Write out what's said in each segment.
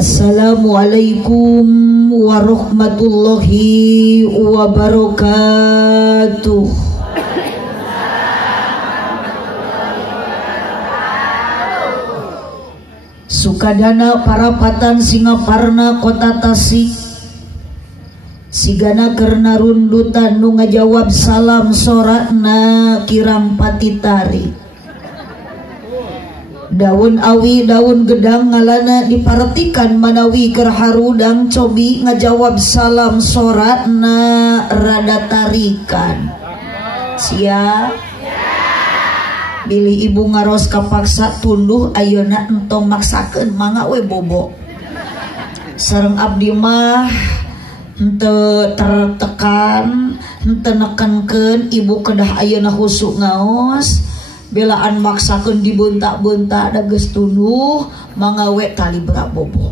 Assalamualaikum warahmatullahi wabarakatuh. Sukadana parapatan Singaparna kota Tasik sigana kerna rundutan nu ngajawab salam soratna kirang patitari. Daun awi daun gedang ngalana dipartikan manawi keur harudang cobi ngajawab salam soratna rada tarikan. Siap. Bilih ibu ngaros kapaksa tunduh ayeuna entong maksakeun mangga we bobo. Sareng abdi mah henteu tertekan, henteu nekenkeun ibu kedah ayeuna husuk ngaos, belaan maksakeun dibuntak-buntak da geus tunduh mangga we tali berak bobo.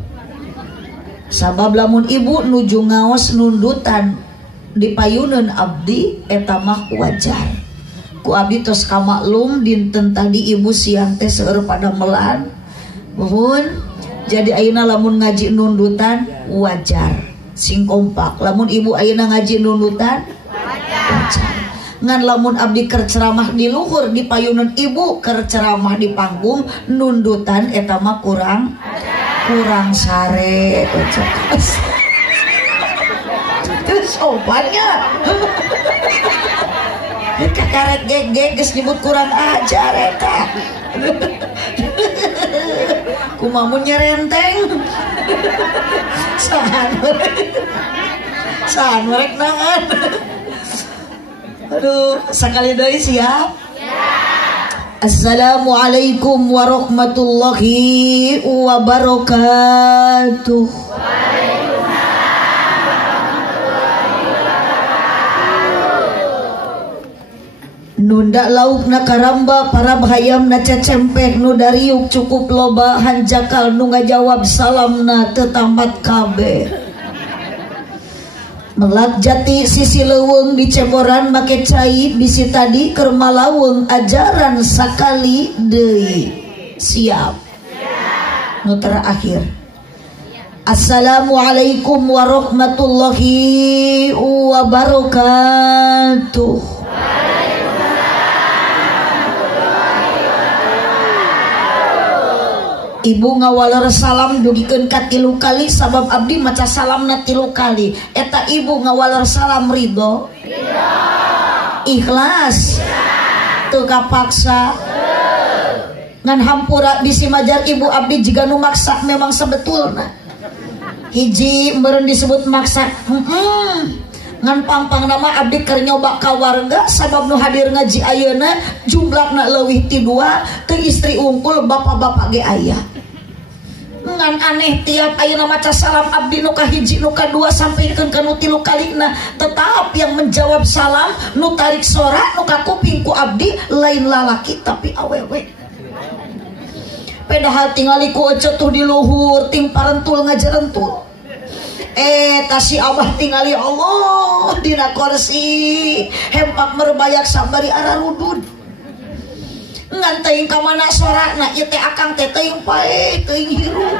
Sabab lamun ibu nuju ngaos nundutan dipayuneun abdi eta mah wajar. Ku abdi tos kamaklum dinten tadi ibu siang teh seueur pada melan muhun. Jadi ayeuna lamun ngaji nundutan wajar sing kompak. Lamun ibu ayeuna ngaji nundutan wajar. Ngan lamun abdi keur ceramah di luhur di payunan ibu keur ceramah di panggung nundutan eta mah kurang sare. Terus sopannya kakaret geg geus nyebut kurang ajar eta. Kumaha nyerenteng. Sahan merek nangan. Aduh, sakali deui siap? Assalamualaikum warahmatullahi wabarakatuh. Nunda laukna karamba para bahayam na cecempeh nu dariuk cukup loba hanjakal nu ngajawab salamna teu tamat kabeh. Melat jati sisi leuweung di ceboran make cai bisi tadi keur malaweung ajaran sakali deui. Siap. Nu terakhir. Assalamualaikum warahmatullahi wabarakatuh. Ibu ngawaler salam dugikeun ka 3 kali sabab abdi maca salamna 3 kali. Eta ibu ngawaler salam ridho? Ikhlas? Teu kapaksa? Ngan hampura bisi majar ibu abdi jiga nu maksa memang sebetulna. Hiji meureun disebut maksa. Ngan pangpang nama abdi keur nyoba ka warga sabab nu hadir ngaji ayeuna jumlahna leuwih ti 2 teu istri unggul bapak-bapak ge aya. Ngan aneh tiap ayeuna maca salam abdi nu kahiji nu kadua sampikeun ka nu 3 kalina tetap yang menjawab salam nu tarik sora nu ka kuping ku abdi lain lalaki tapi awewe. Padahal tingali ku ece tuh di luhur ting parentul ngajarentul. Tasi abah tingali Allah dina kursi hempak merbayak sabari ararudud. Ngan teuing ka mana sorakna ieu teh akang teh teuing paeh teuing hirup.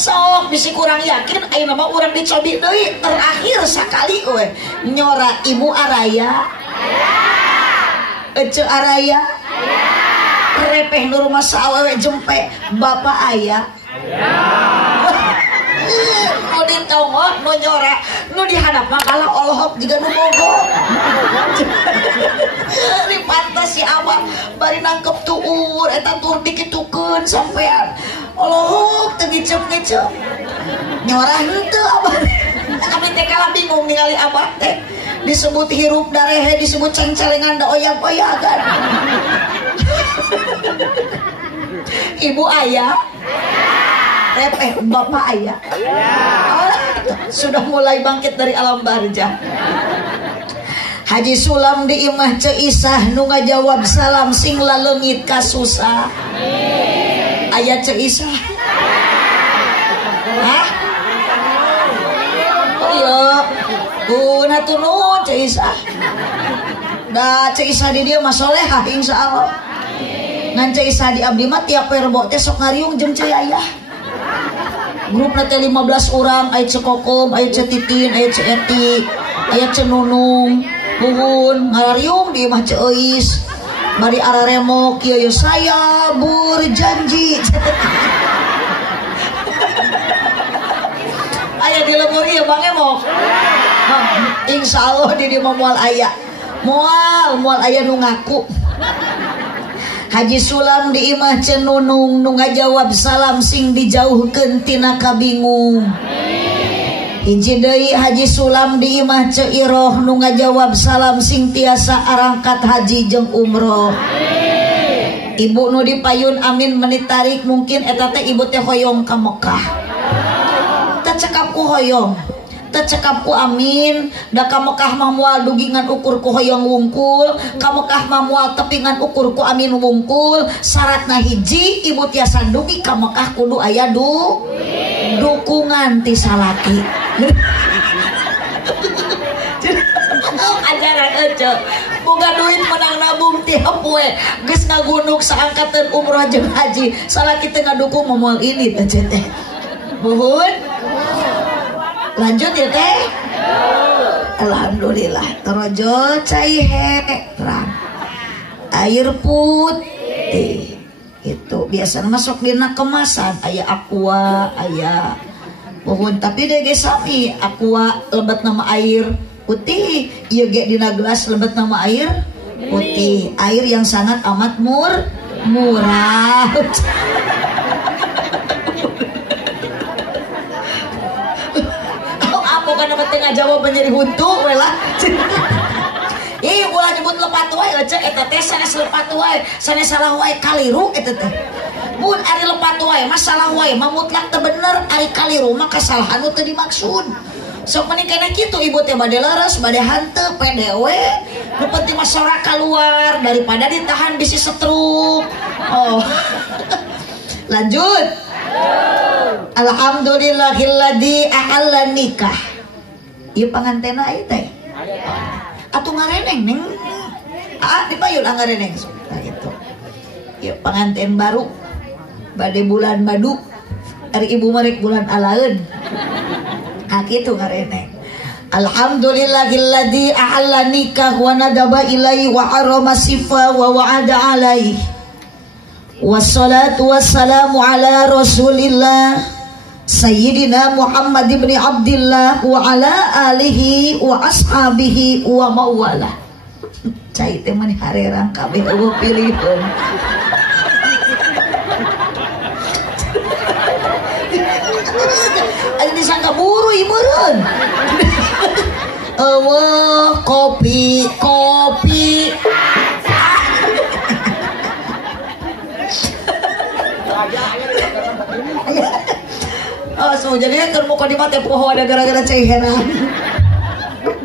Sok bisi kurang yakin ayeuna mah urang dicobi deui terakhir sakali we. Nyora ibu araya? Ece araya? Repeh nu rumah sawewe jempe bapak aya? Nu ditongok nu nyora nu dihadap mah kalah olhok juga nu bogo. Di pantas si abah bari nangkep tuur eta tur dikitukeun sampean olhok teu ngicep-ngicep nyora henteu abah. Kami teh kalah bingung ningali abah teh disebut hirup darehe disebut cengcelengan da oyag-oyagan. Ibu aya? Repeh bapak ayah sudah mulai bangkit dari alam barzah. Haji Sulam di imah Ceisah nu ngajawab salam sing laleungit ka susah. Aya Ceisah? Hah? Oh iya. Kunatur nuhun Ceisah. Da Ceisah di dieu mah solehah insyaallah. ngan cai sadi abdi mah tiap rebo teh sok ngariung jeung cai aya. Grup teh 15 orang, aya cekokom, aya cetitin, aya ceeti, aya cenunung, buhun ngariung di mah ceuis. Bari araremo kieu saya berjanji. Aya di lembur ieu Bang Emok. Insyaallah di dieu moal aya. Moal aya nu ngaku. Haji Sulam di imah cenunung nu ngajawab salam sing dijauhkeun tina kabingung. Hiji deui Haji Sulam di imah Ceiroh nu ngajawab salam sing tiasa arangkat haji jeung umroh. Ibu nu di Payun Amin menit tarik mungkin eta teh ibu teh hoyong ka Mekah. Teu cekap ku hoyong, teu cekap ku Amin, da ka Mekah mah moal dugingan ukur ku hoyong wungkul, ka Mekah mah moal tepingan ukur ku Amin wungkul. Syaratna hiji ibu tiasa dugi ka Mekah kudu aya dukungan ti salaki. Ajaran ece boga duit menang nabung tiap we geus ngagunuk saangkatan umroh jeung haji salaki teh ngadukung moal ini teh. Buhun lanjut ya teh. Alhamdulillah terojol cai terang air putih itu biasa masuk dina kemasan aya aqua aya buhun tapi deh ge sami aqua lebat nama air putih ieu ge dina gelas lebat nama air putih air yang sangat amat murah. Karena tengah jawab menjadi huntu we lah. Ih ulah nyebut lepat wae cek eta teh sanes lepat wae sanes salah wae kaliru eta teh. Mun ari lepat wae masalah wae mutlak teu bener ari kaliru mah kasalahan teu dimaksud. Sok mending kana kitu ibu teh bade leres bade hanteu pede we. Nu penting mah sorak keluar daripada ditahan bisi setruk. Oh. Lanjut. Alhamdulillahilladzi a'alla nikah. Ieu pangantena ieu teh. Atuh ngareneng neng. Di Payun ngareneng. Nah itu. Ieu panganten baru bade bulan madu. Ari ibu merek bulan alaeun. Kitu ngareneng. Alhamdulillahilladzi a'alla nikah wa nadaba ilaihi wa harama sifa wa wa'ada alaihi. Wassalatu wassalamu ala Rasulillah Sayyidina Muhammad ibn Abdillah wa ala alihi wa ashabihi wa mawala. Cai teh mani harerang kabeh eueuh pilihkeun. Aya disangka buru ieu meureun. Eueuh kopi. Oh, so jadi kan muka di mata poho ada gara-gara cai heran.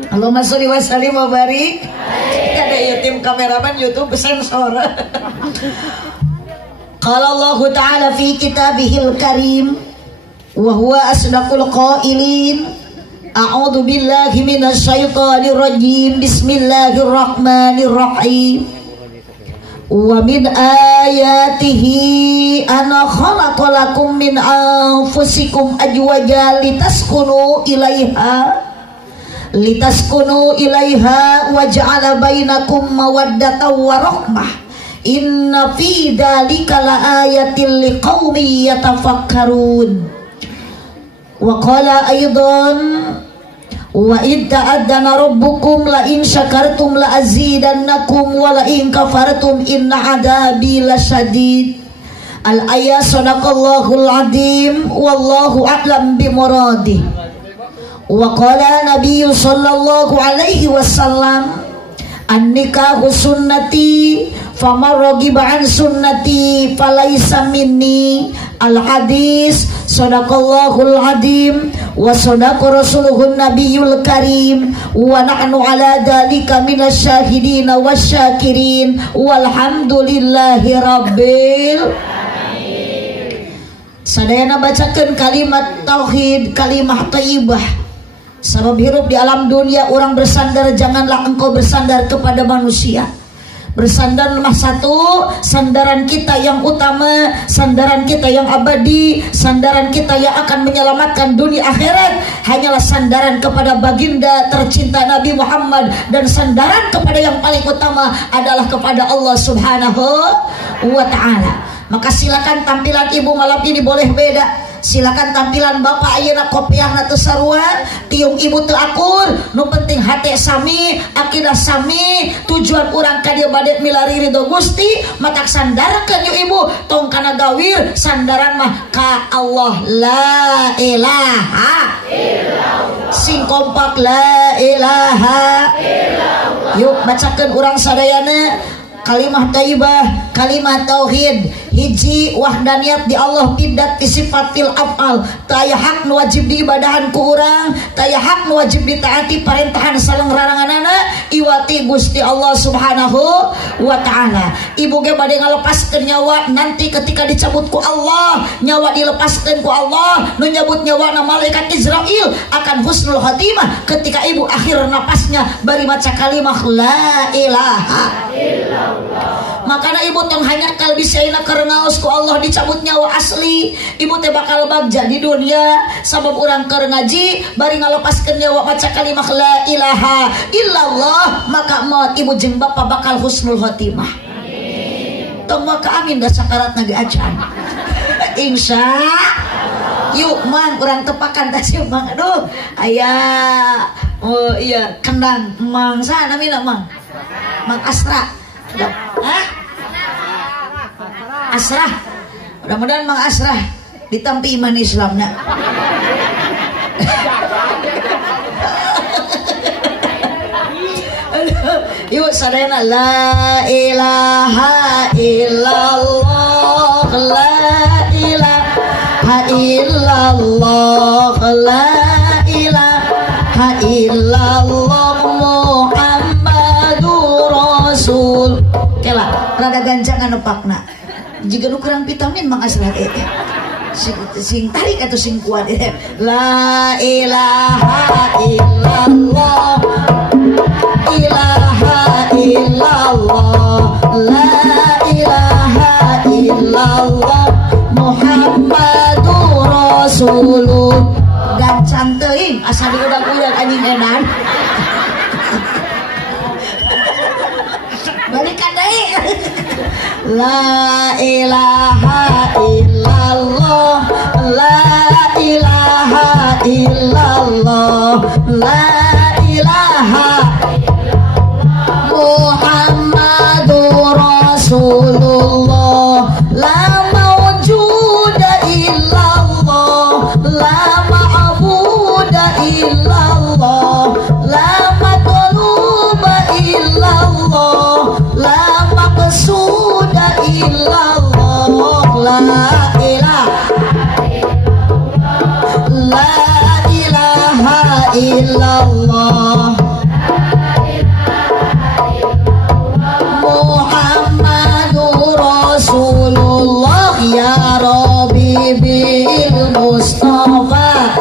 Allahumma sholli wa sallim wa barik. Ada ya tim kameraman YouTube sensor. Qala Allah Ta'ala fi kitabihil karim wa huwa asdaqul qailin. A'udzu billahi minasy syaithanir rajim. Bismillahirrahmanirrahim. Wa min ayatihi ana khalaqalakum min anfusikum azwajan litaskunu ilaiha wa ja'ala bainakum mawaddatan wa rahmah inna fi dzalika laayatin liqaumin yatafakkarun. Wa qala aidan wa id ta'addana rabbukum la in syakartum la azidannakum wa la in kafartum inna adabi lasyadid. Al-ayat sadaqallahul azim wallahu a'lam bimuradih. Wa qala nabiyyu sallallahu alaihi wasallam an-nikahu sunnati faman raghiba an sunnati falaisa minni. Al-hadis sadaqallahul azim wa sadaqa rasuluhun nabiyul karim wa nahnu ala dzalika minasyahidin wasyakirin walhamdulillahi rabbil alamin. Sadayana bacakeun kalimat tauhid, kalimat thayyibah. Sabab hirup di alam dunia orang bersandar, janganlah engkau bersandar kepada manusia. Bersandar nomor satu, sandaran kita yang utama, sandaran kita yang abadi, sandaran kita yang akan menyelamatkan dunia akhirat hanyalah sandaran kepada baginda tercinta Nabi Muhammad, dan sandaran kepada yang paling utama adalah kepada Allah Subhanahu wa ta'ala. Maka silakan tampilan ibu malam ini boleh beda. Silakan tampilan bapak ayeuna kopiahna teu sarua, tiung ibu teu akur, nu penting hate sami, akidah sami, tujuan urang ka dieu bade milari ridho Gusti, matak sandarkeun yuk ibu, tong kana gawir sandaran mah ka Allah la ilaha illallah. Sing kompak la ilaha illallah. Yuk bacakeun urang sadayana kalimah thayyibah, kalimah tauhid, hiji wahdaniyat di Allah, bidat sifatil afal, taya hak nu wajib diibadahan ku urang, taya hak nu wajib ditaati parentahan sareng raranganana, iwati Gusti Allah Subhanahu wa ta'ala. Ibu ge bade ngalepaskeun nyawa nanti ketika dicabut ku Allah, nyawa dilepaskeun ku Allah, nu nyabut nyawana malaikat Israil akan husnul khotimah ketika ibu akhir napasnya bari maca kalimah la ilaha illallah. Makanya ibu tong hanya kalbi saina kerengaos ku Allah dicabut nyawa asli. Ibu teh bakal bagja di dunia sabab urang keur ngaji bari ngalepaskeun nyawa maca kalimah la ilaha illallah, maka maut ibu jeung bapa bakal husnul khotimah. Tong maka amin da sakaratna ge acan. Insya yuk mang urang tepakan tah si mang. Aduh aya oh iya kendang mang sana mina mang. Mang Asra. Asrah, mudah-mudahan Mang Asrah ditampi iman Islam nak. Yuk sadayana la ilaha illallah, la ilaha illallah, la ilaha illallah Muhammadur Rasul. Kela rada ganjangan nepakna. Jika nu kurang vitamin Mang Asrah sing tarik atau sing kuat la ilaha illallah, ilaha illallah, la ilaha illallah Muhammadur Rasulullah. Gancang teuing asa diudag-udag anjing edan. Balikan deui. La ilaha illallah, la ilaha illallah, la ilaha Muhammadur Rasulullah, la mawjuda illallah, la ma'buda illallah, la matluba illallah, la maqsuda illallah, la ilaha illallah Muhammadur Rasulullah. Ya Rabbi bil Mustafa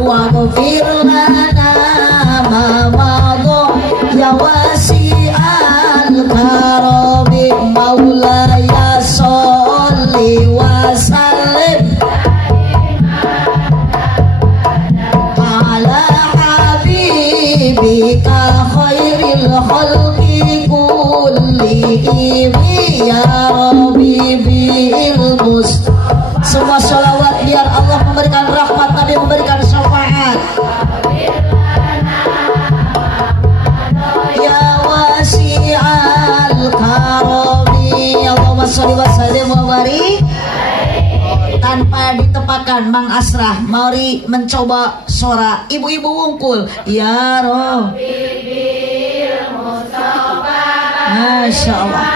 waghfir lana ma madha ya wasi'al karami maulaya sholli wa sallim ala habibika khairil khalqi kullihim ya Rabbi bil Mustafa. Semua sholawat biar Allah memberikan rahmat, Nabi memberikan syafaat. Ya wasi'al karami Allahumma sholli wa sallim wa barik. Tanpa ditepakan Mang Asrah mari mencoba suara ibu-ibu wungkul ya Rabbi bil Mustafa. Masya Allah.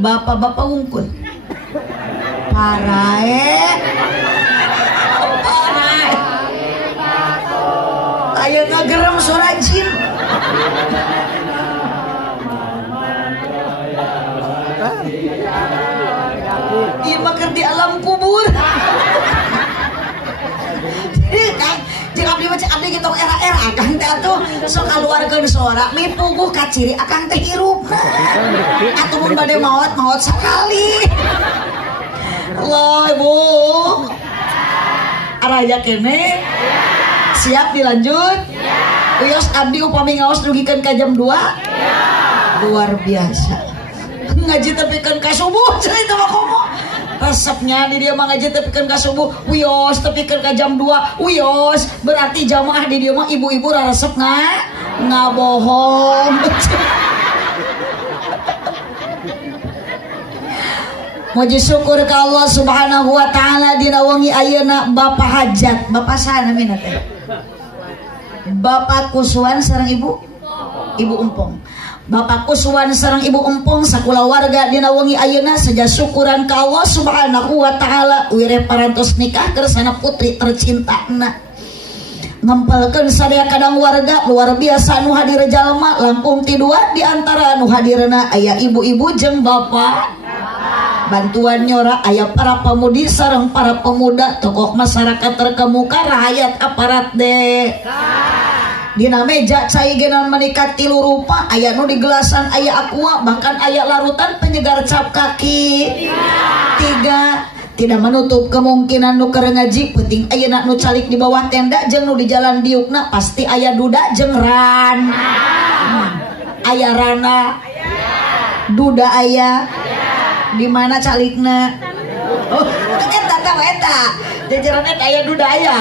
Bapak-bapak wungkul parae ayo ngagerem suara jin. sok keluarkeun sora mipuguh ka ciri akang teh hirup atuh mun bade maot sekali. Allah Ibu araya kene siap dilanjut. Uyos abdi upami ngaos dugikeun ka jam 2 luar biasa ngaji tepikeun ka subuh cenah itu mah komo resepnya di dia mah ngaji tepikeun ka subuh uyos tepikeun ka jam 2 uyos berarti jamaah di dia mah ibu-ibu resep ngabohong. Muji syukur ka Allah Subhanahu wa taala dina wengi ayeuna Bapak Hajat Bapak sana mina teh Bapak Kuswan sareng Ibu Umpong. Bapak Kuswan sareng Ibu Umpong sakula warga dina wengi ayeuna saja syukuran ka Allah Subhanahu wa taala wire parantos nikah kersana putri tercintana. Ngempelkeun sadaya kadang warga luar biasa nu hadir jalma langkung ti dua di antara nu hadirna aya ibu-ibu jeung bapak. Bantuan nyora aya para pemudi sareng para pemuda tokoh masyarakat terkemuka rakyat aparat dina meja cai genan menikah tilu rupa aya nu di gelasan aya aqua bahkan aya larutan penyegar cap kaki 3 tidak menutup kemungkinan nu keur ngaji penting ayeuna nu calik di bawah tenda jeung nu di jalan diukna pasti aya duda jeung ran aya rana duda aya di mana calikna eta jajaran eta aya duda aya.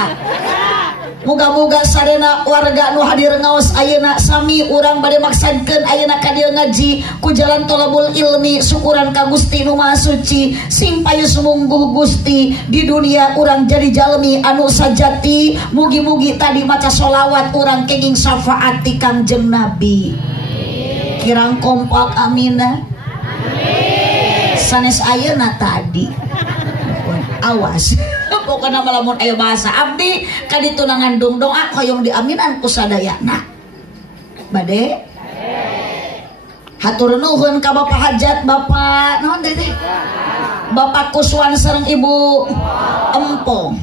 Muga-muga sarena warga nu hadir ngaos ayeuna sami urang bade maksudkeun ayeuna ka dieu ngaji ku jalan tolabul ilmi syukuran ka Gusti nu Maha Suci sing payu sumungguh Gusti di dunia urang jadi jalmi anu sajati mugi-mugi tadi maca sholawat urang kenging syafaat ti Kangjeng Nabi kirang kompak amina sanes ayeuna tadi awas pokoknya malamun ayo bahasa abdi kaditunangan dong doa hoyong diaminan ku sadayana bade hatur nuhun ka Bapak Hajat Bapak naon teh Bapak Kuswan sareng Ibu Empong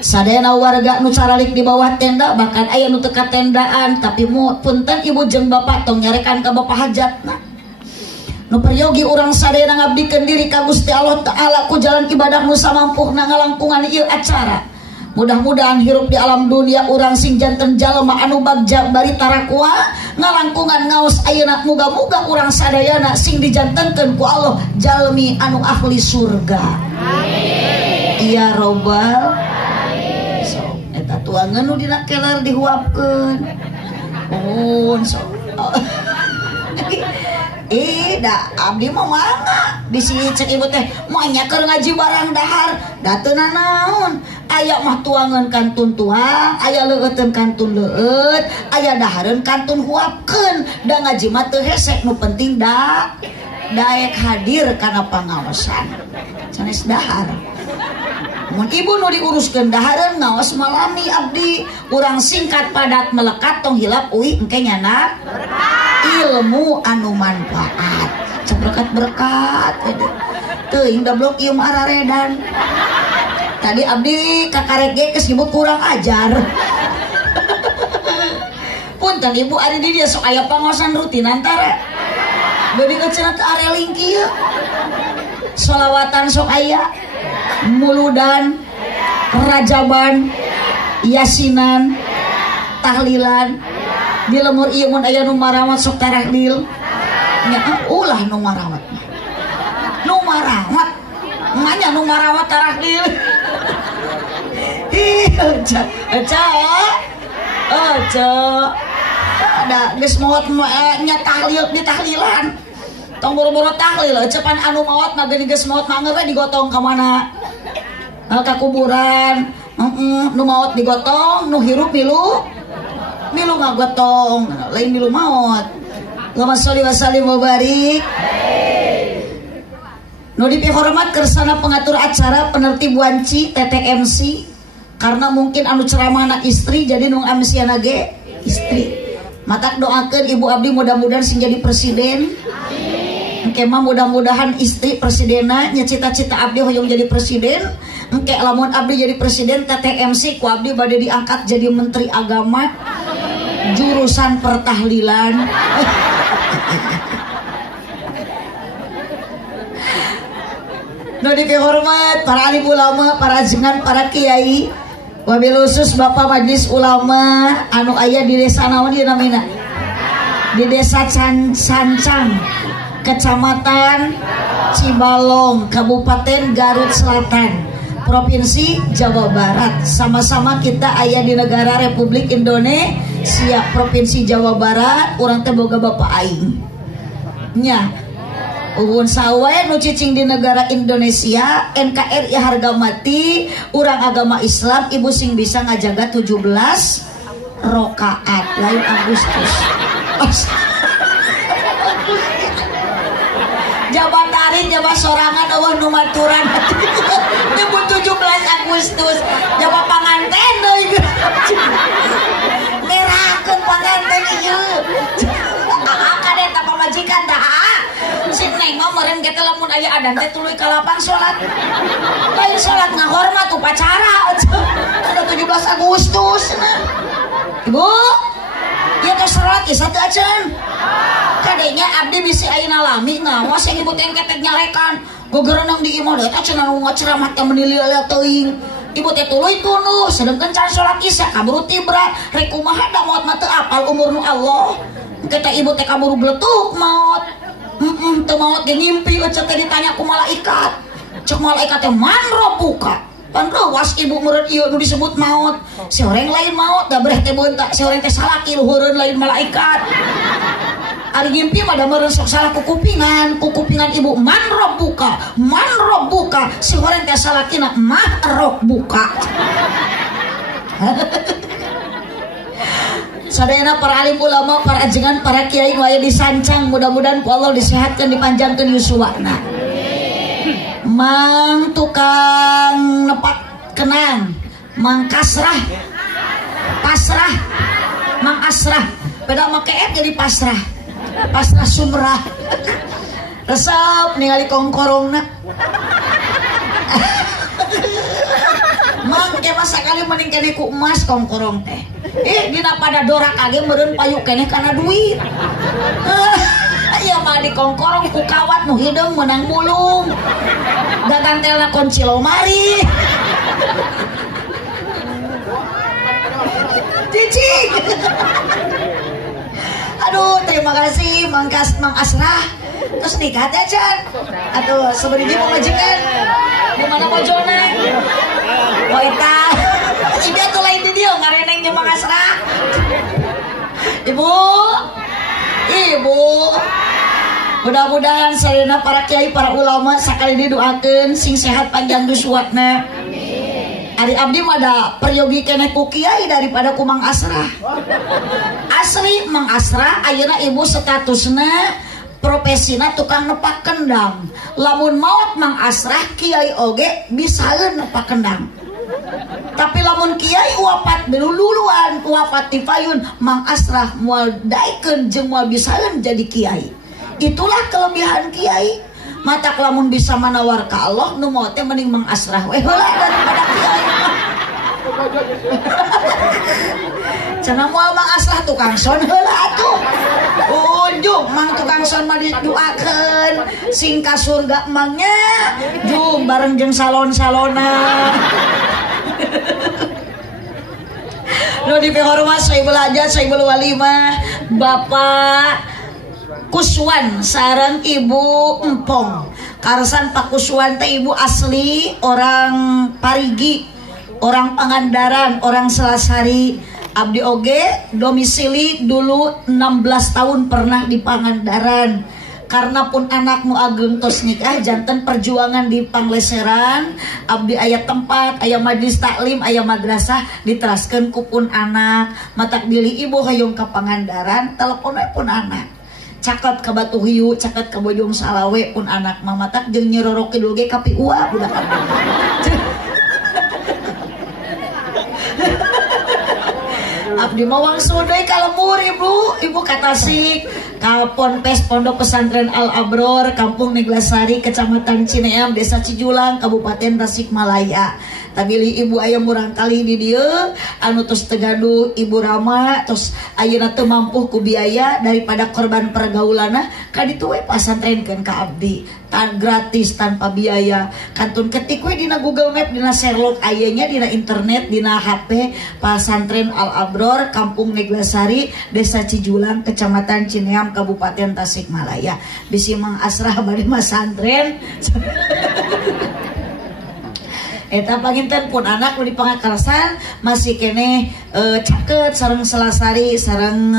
sadayana warga nu caralik di bawah tenda bahkan aya nu teu ka tendaan tapi punten Ibu jeung Bapak tong nyarekan ka Bapak Hajatna nu peryogi urang sadayana ngabdikeun diri ka Gusti Allah taala ku jalan ibadah nu samampuhna ngalangkungan ieu acara. Mudah-mudahan hirup di alam dunia urang sing janten jalema anu bagja bari tarakwa ngalangkungan ngaos ayeuna muga-muga urang sadayana sing dijantenkeun ku Allah jalmi anu ahli surga. Amin. Ya Rabbal alamin. So eta tuangan nu dina kelar dihuapkeun. So. Da abdi mah mangga bisi cek ibu teh moanya keur ngaji barang dahar dateuna naon aya mah tuangan kantun tuang aya leueuteun kantun leueut aya dahareun kantun huapkeun da ngaji mah teu hese nu penting daek hadir kana pangaosan sanes dahar mun ibu nu diuruskeun dahareun ngaos malami abdi urang singkat padat melekat tong hilap uih engke nyana ilmu anu manfaat berkat teuing da blok ieu mah araredan tadi abdi kakarek ge geus nyebut kurang ajar punten ibu ari di dieu sok aya pangaosan rutin antara beuki cenah teu areling kieu sholawatan sok aya muludan rajaban yasinan tahlilan di lemur ieu mun aya nu marawat sok tarahlil nya ulah nu marawat manya nu marawat tarahlil aja ada geus maot nya tahlil di tahlilan tong boro-boro tahlil cepan anu maot mah geus maot mah ngeureun digotong ka mana ka kuburan nu maot digotong nu hirup milu ngagotong lain milu maot. Allahumma sholli wa sallim wa barik. Nu dipihormat kersana pengatur acara penertib wanci TTMC karena mungkin anu ceramahna istri jadi nu MC-na ge istri. Matak doakeun ibu abdi mudah-mudahan sing jadi presiden. Engke mah mudah-mudahan istri presidenna nya cita-cita abdi hoyong jadi presiden. Engke lamun abdi jadi presiden TTMC ku abdi bade diangkat jadi menteri agama. jurusan pertahlilan. Nu dihormat para alim ulama, para ajengan, para kiai, wabil khusus Bapak Majelis Ulama anu aya di desa naon ieu namina? Di desa Sancang, Kecamatan Cibalong, Kabupaten Garut Selatan, Provinsi Jawa Barat. Sama-sama kita aya di negara Republik Indonesia, Provinsi Jawa Barat. Urang teh boga bapak aing nya Uun sawe nu cicing di negara Indonesia, NKRI harga mati, urang agama Islam, ibu sing bisa ngajaga 17 rokaat lain Agustus. Jabat tarik, jabat sorangan, Allah numaturan. Ibu 17 Agustus, jabat panganten doi. Merahkeun panganten ieu. Kade eta pamajikan dah. Si Neng mah meureun kita lamun aya adan teh tuluy ka lapang salat. Lain salat ngahormat upacara. Ada 17 Agustus nah. Ibu, ieu teh salat geus teu acan. Kadenya abdi bisi ayeuna lami ngawas yang ibu teh ketek nyarekan. Gogerenang di imah eta cenah ngaceramah teh menilil teuing. Ibu teh tuluy tunu sedengkeun can salat Isya kaburu tibra rek kumaha da maot mah teu apal umur nu Allah. Kita ibu teh kaburu bletuk maot. Teu maot ge ngimpi ecet teh ditanya ku malaikat. Cek malaikat teh man rabbuka. Pan rawas ibu meureun ieu nu disebut maot. Si horeng lain maot da breh teh beunta, si horeng teh salaki luhureun lain malaikat. Ari ngimpi mah da meureun sok salah kukupingan ibu man rabbuka. Si horeng teh salakina mah rabbuka. Sadayana para alim ulama, para ajengan, para kiai nu aya di Sancang, mudah-mudahan ku Allah disehatkeun, dipanjangkeun yuswana. Mang tukang nepak kenang, Mang Kasrah, pasrah, Mang Asrah, beda make et jadi pasrah sumrah. Resep ningali kongkorongna. Mang ke masa kali mending kene ku emas kongkorong teh. Dina pada dorak age meureun payu keneh kana duit. Ieu mah di kongkorong ku kawat nu hideung meunang mulung. Gagantelna kunci lomari. Cicing. Aduh, terima kasih Mang Asrah. Terus nikah teh Can. Atuh sabari dia pamajikan. Di mana bojona? Oh eta. Ibu tuh lain di dia ngareneng jeung Mang Asrah. Ibu. Mudah-mudahan sarena para kiai, para ulama sakali didoakeun sing sehat panjang duswatna. Ari abdi mah da peryogi keneh ku kiai daripada ku Mang Asrah. Asli Mang Asrah ayeuna ibu statusna profesina tukang nepak kendang. Lamun maot Mang Asrah kiai oge bisaeun nepak kendang. Tapi lamun kiai wafat belululuan, wafat ti payun, Mang Asrah moal daekeun jeung moal bisaeun jadi kiai. Itulah kelebihan kiai. Matak lamun bisa manawar ka Allah, nu mau teh mending Mang Asrah we heula daripada kiai. Cenah moal Mang Asrah tukang son heula atuh. Unjuk Mang tukang son mah didoakeun sing ka surga emangnya jung bareng jeung salon-salona. Nu dipihormat Saibul Hajat, Saibul Walimah, Bapak Kuswan sareng Ibu Empong. Karsan Pak Kuswan teh ibu asli orang Parigi, orang Pangandaran, orang Selasari. Abdi oge domisili dulu 16 tahun pernah di Pangandaran. Karena pun anakmu ageng tos nikah janten perjuangan di Pangleseran. Abdi aya tempat, aya majelis taklim, aya madrasah diteraskeun ku pun anak. Matak dili ibu hayung ka Pangandaran, telepon we pun anak. Caket ka Batu Hiu, caket ka Bojong Salawe pun anak mamatak jeung nyerorok kidul ge ka Piua budak. Abdi mah wangsul deui ka lembur ibu ka Tasik, ka Ponpes Pondok Pesantren Al Abror, Kampung Neglasari, Kecamatan Cineam, Desa Cijulang, Kabupaten Tasikmalaya. tabili ibu aya murang kali di dieu anu tos tegaduh ibu Rama tos ayeuna teu mampu ku biaya daripada korban pergaulanna ka ditu we pasantrenkeun ka abdi gratis tanpa biaya kantun ketik we dina Google Map dina Sherlock ayanya dina internet dina HP Pasantren Al Abror Kampung Neglasari Desa Cijulang Kecamatan Cineam Kabupaten Tasikmalaya bisi Mang Asrah bade masantren eta panginten pun anak nu di Pangakarasan masih kene caket sareng Selasari sareng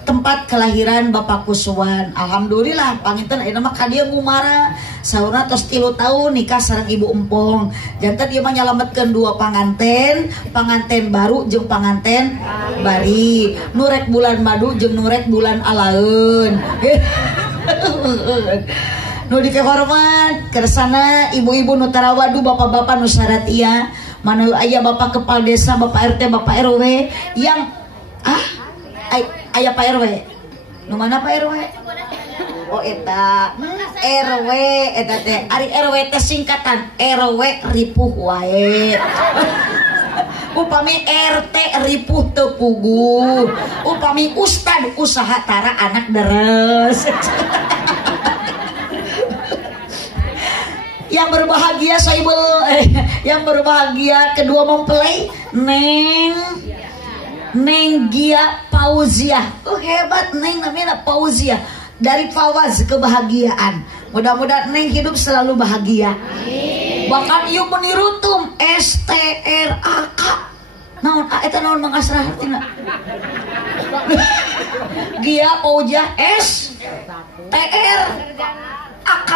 tempat kelahiran Bapak Kusuwan. Alhamdulillah panginten ayeuna mah ka dieu ngumara saurna tos 3 tahun nikah sareng Ibu Empong. Janten ieu mah nyalametkeun 2 panganten baru jeung panganten bari. Nu rek bulan madu jeung nu rek bulan alaeun. Nu dikehormat kersana ibu-ibu nu tarawadu bapak-bapak nu saratia mana aya bapak kepala desa bapak RT bapak RW yang aya Pak RW nu mana Pak RW oh eta RW eta teh ari RW teh singkatan RW ripuh wae upami RT ripuh teu puguh upami ustad usaha tara anak deres. Yang berbahagia yang berbahagia kedua mempelai Neng Gia Pauziah. Hebat Neng namanya Pauziah. Dari Fawaz kebahagiaan. Mudah-mudahan Neng hidup selalu bahagia. Bahkan ieu menirutum STRAK. Naon eta naon Mang Asrah artina? Gia Pauziah STR AK.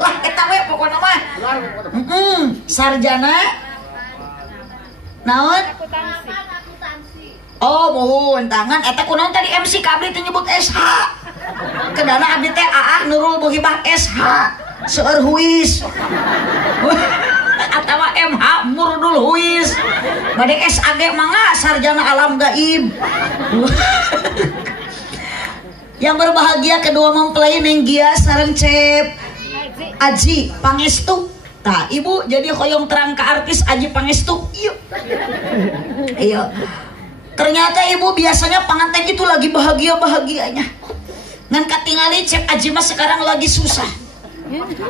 Lah eta we pokona mah. Sarjana naon? Oh, mohon tangan eta kunaon tadi MC kabli teh nyebut SH. Kedana abdi teh AA Nurul Muhibah SH. Seueur huis. Atawa MH Murdul huis. Bade SAG mangga sarjana alam gaib. Yang berbahagia kedua mempelai Neng Gia sareng Cep Aji Pangestu. Tah, ibu jadi hoyong terang ke artis Aji Pangestu. Iya. Ternyata ibu biasanya panganten itu lagi bahagia-bahagianya. Ngan katingali Cep Aji mah sekarang lagi susah.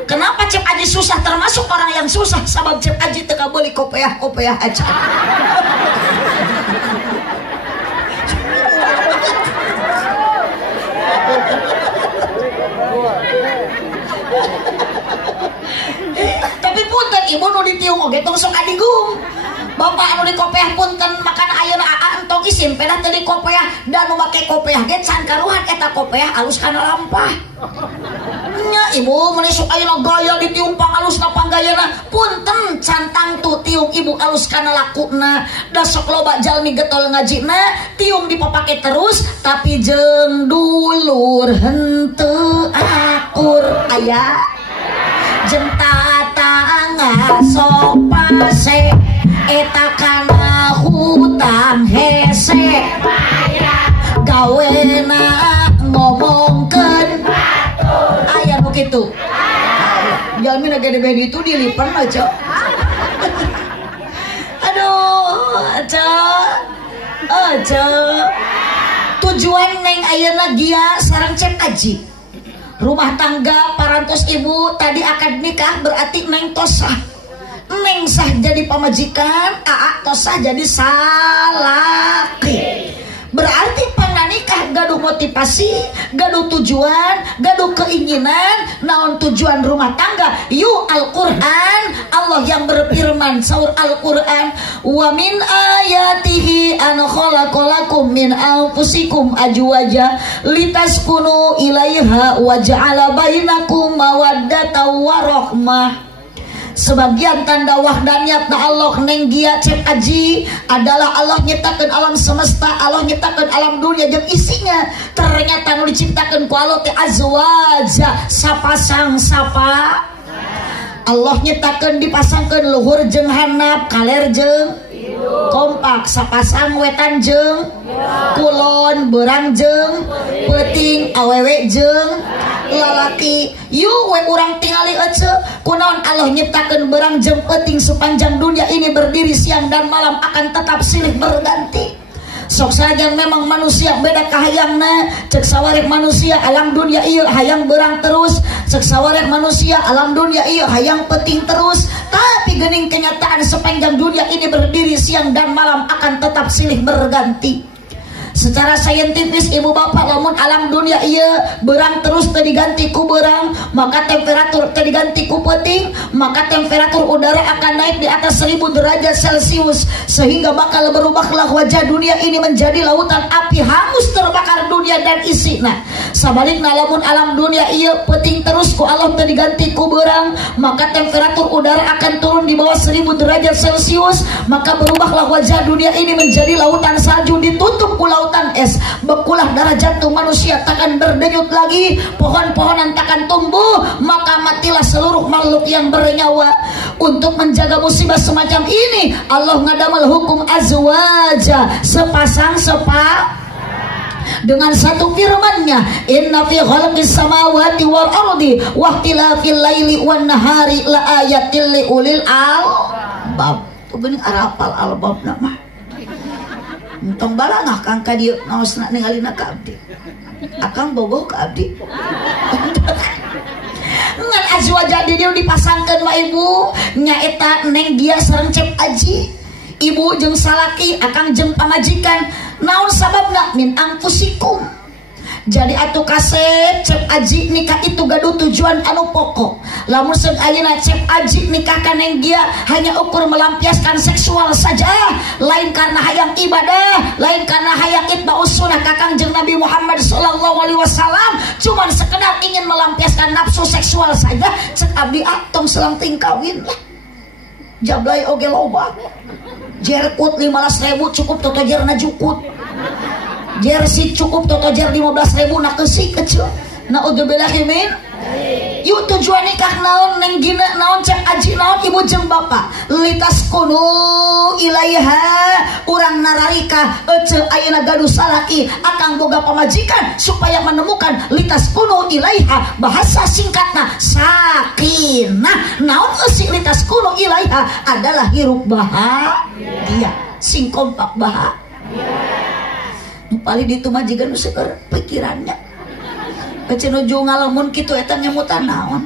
Kenapa Cep Aji susah? Termasuk orang yang susah sabab Cep Aji teu kabeuli kopeah-kopeah aja. Tapi punten ibu nu ditiung oge tong sok adigum. Bapak anu di kopeah punten makan ayeuna entong isim pedah teu di kopeah dan nu make kopeah ge can karuhan eta kopeah alus kana lampah. Nya ibu meuni sok ayeuna gaya ditiung pangalusna panggayana punten cantang tu tiung ibu alus kana lakuna da sok loba jalmi getol ngajina tiung dipapake terus tapi jeung dulur henteu akur aya jeung tatangga sopase eta kana hutang hese gawena ngomongkeun aya nu kitu jalmi na gede-gede itu dilipan aja. Aduh aja tujuan Neng ayeuna Gia sareng Cep Aji rumah tangga parantos ibu tadi akad nikah berarti Neng tosah. Neng sah jadi pamajikan, AA tosah jadi salaki. Berarti panganikah gaduh motivasi, gaduh tujuan, gaduh keinginan, naon tujuan rumah tangga. Yuk Al-Quran, Allah yang berfirman saur Al-Quran, wa min ayatihi an khalaqalakum min anfusikum azwaja litaskunu ilaiha wa ja'ala bainakum mawaddatan wa rahmah. Sebagian tanda wahdaniyatna Allah Neng Gia Cep Aji adalah Allah nyiptakeun alam semesta, Allah nyiptakeun alam dunia jeung isinya. Ternyata nu diciptakeun ku Allah teh azwaja sapasang sapa. Allah nyiptakeun dipasangkeun luhur jeung handap, kaler jeung kompak, sapasang wetan jeung kulon, beurang jeung peuting, awewe jeung lalaki yuk we urang tingali ece kunaon Allah nyiptakeun berang jeung peuting sepanjang dunia ini berdiri siang dan malam akan tetap silih berganti. Sok saja memang manusia beda kahayangna, cek sawarek manusia alam dunia ieu hayang berang terus, cek sawarek manusia alam dunia ieu hayang peuting terus, tapi geuning kenyataan sepanjang dunia ini berdiri siang dan malam akan tetap silih berganti. Secara saintifis ibu bapak lamun alam dunia iya berang terus terdiganti ku berang, maka temperatur terdiganti ku peuting, maka temperatur udara akan naik di atas 1000 derajat Celcius sehingga bakal berubahlah wajah dunia ini menjadi lautan api hangus terbakar dunia dan isina. Sabalikna lamun alam dunia iya peuting terus ku Allah terdiganti ku berang, maka temperatur udara akan turun di bawah 1000 derajat Celcius, maka berubahlah wajah dunia ini menjadi lautan salju ditutup ku lautan es, bekulah darah jantung manusia takkan berdenyut lagi, pohon-pohonan takkan tumbuh, maka matilah seluruh makhluk yang bernyawa. Untuk menjaga musibah semacam ini Allah ngadamal hukum azwaja, sepasang dengan satu firman-Nya, inna fi khalqis samawati wal ardi wahtilafil laili wan nahari la ayatil liulil albab. Tuh geuning arapal albab nama entong balangah kang ka dieu ngaosna ningalina ka abdi. Akang bogoh ka abdi. Ngan azwaja di dieu dipasangkeun wa ibu nyaeta Neng Dia sareng Cep Aji. Ibu jeung salaki, akang jeung pamajikan. Naon sababna? Min anfusikum. Jadi atuh kaset Cep Aji nikah itu gaduh tujuan anu pokok. Lamun seug ayeuna Cep Aji nikah ka Neng Dia hanya ukur melampiaskan seksual saja, lain karena hayang ibadah, lain karena hayang itba'us sunnah kakang jeung Nabi Muhammad sallallahu alaihi wasallam, cuman sekedar ingin melampiaskan nafsu seksual saja, cek abdi tong selang ting kawin lah. Jablay oge loba. Jerkut 15.000 cukup toto jerna jukut. Jersey cukup toto jer 15.000 nak keusik kecil. Naudzubillahi min. Yuk tujuan nikah naon Neng Gina naon Cep Aji naon ibu jeung bapak litas kunu ilaiha urang nararika ece ayeuna gaduh salaki akang boga pamajikan supaya menemukan litas kunu ilaiha bahasa singkatna sakinah. Naon eusi litas kunu ilaiha adalah hirup bahagia sing kompak bahagia. Paling ditu mah jiga nu seueur pikirannya. Kecil nuju ngalamun kitu eta ngemutan naon?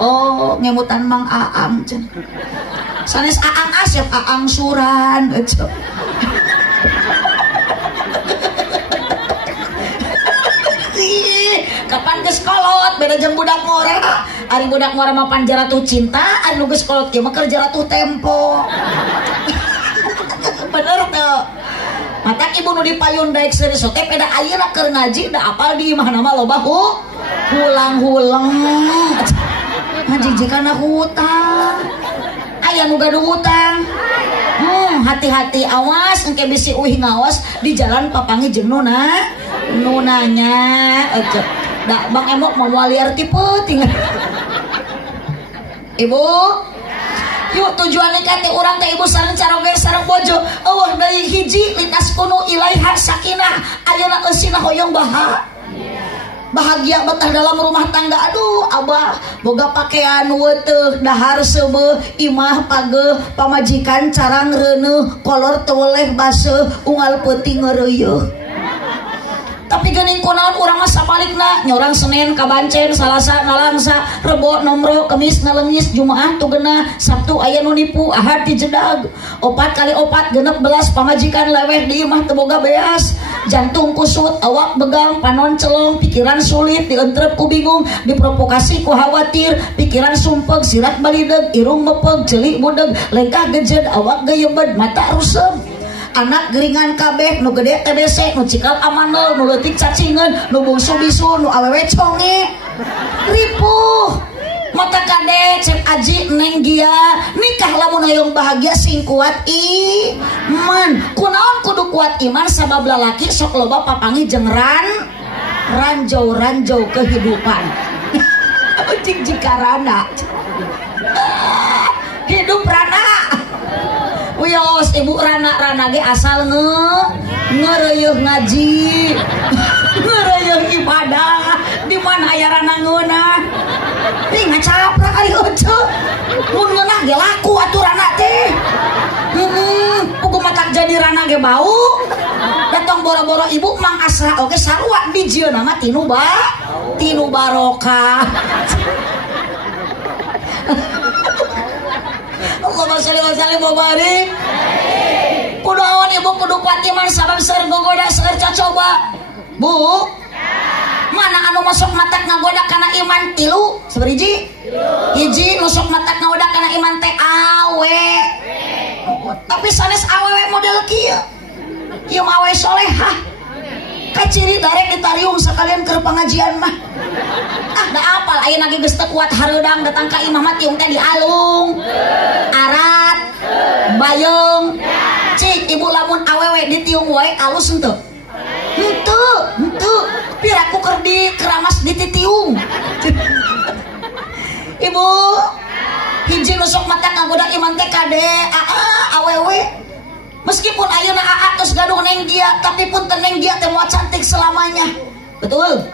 Oh, ngemutan Mang Aang cenah. Sanes Aang Asep, Aang Suran ecep. Kapan geus kolot beda jeung budak ngora. Ari budak ngora mah panjaratuh cinta, anu geus kolot ge mah keur jaratuh tempo. Bener tuh. Mata ibu nu dipayun daek serius teh peda ayeuna keur ngaji da apal di imah nama loba hulang-hulang. Ngajijikan hutang. Aya nu gaduh hutang. Hati-hati awas engke bisi uih ngaos di jalan papangi jeung nunanya. Da Bang Emok mau liar tipe tinggal. Ibu yuk tujuan nikah teh urang teh ibu sareng caroge sareng bojo eueuh deui hiji litas kunu ilaiha sakinah ayeuna eusina hoyong bahagia betah dalam rumah tangga. Aduh abah boga pakaian weuteuh dahar seubeuh imah pageuh pamajikan carang reuneuh kolor teu weleh baseuh unggal peuting ngeureuyeuh. Tapi geuning kunaon urang mah sabalikna nyorang Senin kabancen, Salasa nalangsa, Rebo nomro, Kemis naleungis, Jumaah tugeuna, Sabtu aya nu nipu, Ahad dijedag. 4 kali 4 16 pamajikan leweh di imah teu boga beas. Jantung kusut, awak begang, panon celong, pikiran sulit, dientrep ku bingung, diprovokasi ku khawatir, pikiran sumpeg, sirat balideg, irung mepeg, celik budeg, lengkah gejed, awak gayebed, mata rusem. Anak geringan kabeh nu gede TBC nu cikal amanel nu leutik cacingeun nu bungsu bisu nu awewe conge ripuh mata kade Cep Aji Neng Gia nikah lamun hoyong bahagia sing kuat iman. Kunaon kudu kuat iman sabab lalaki sok loba papangi jeung ranjau kehidupan. Cing jikarana hidup rana. Wios ibu rana ge asal ngeureuh ngaji, ngeureuh ibadah di Iman aya ranangeuna ih ngacaprak ari heuceu mun ngeunah ge laku aturana teh pugu matak jadi rana ge bau datang boro-boro ibu mang asra oge sarua dijieuna mah tinu barokah Allahumma sholli wa sallim wa barik kudu awan ibu kudu patiman sabab seueur gogoda seueur coba Bu mana anu masuk matak ngagoda kana iman tilu sabariji hiji nusuk matak ngagoda kana iman teh awe tapi sanes awewe model kieu ieu mah awe solehah kaciri darek ditariung sekalian keur pengajian mah da apal ayeuna ge geus teu kuat hareudang datang ka imah mah tiung teh di alung arat bayung cik ibu lamun awewe ditiung wae alus henteu henteu piraku keur di keramas dititiung ibu hiji nusuk mata ngagoda iman teh kade awewe meskipun ayeuna terus gaduh neng dia tapi pun neng dia teh moal cantik selamanya betul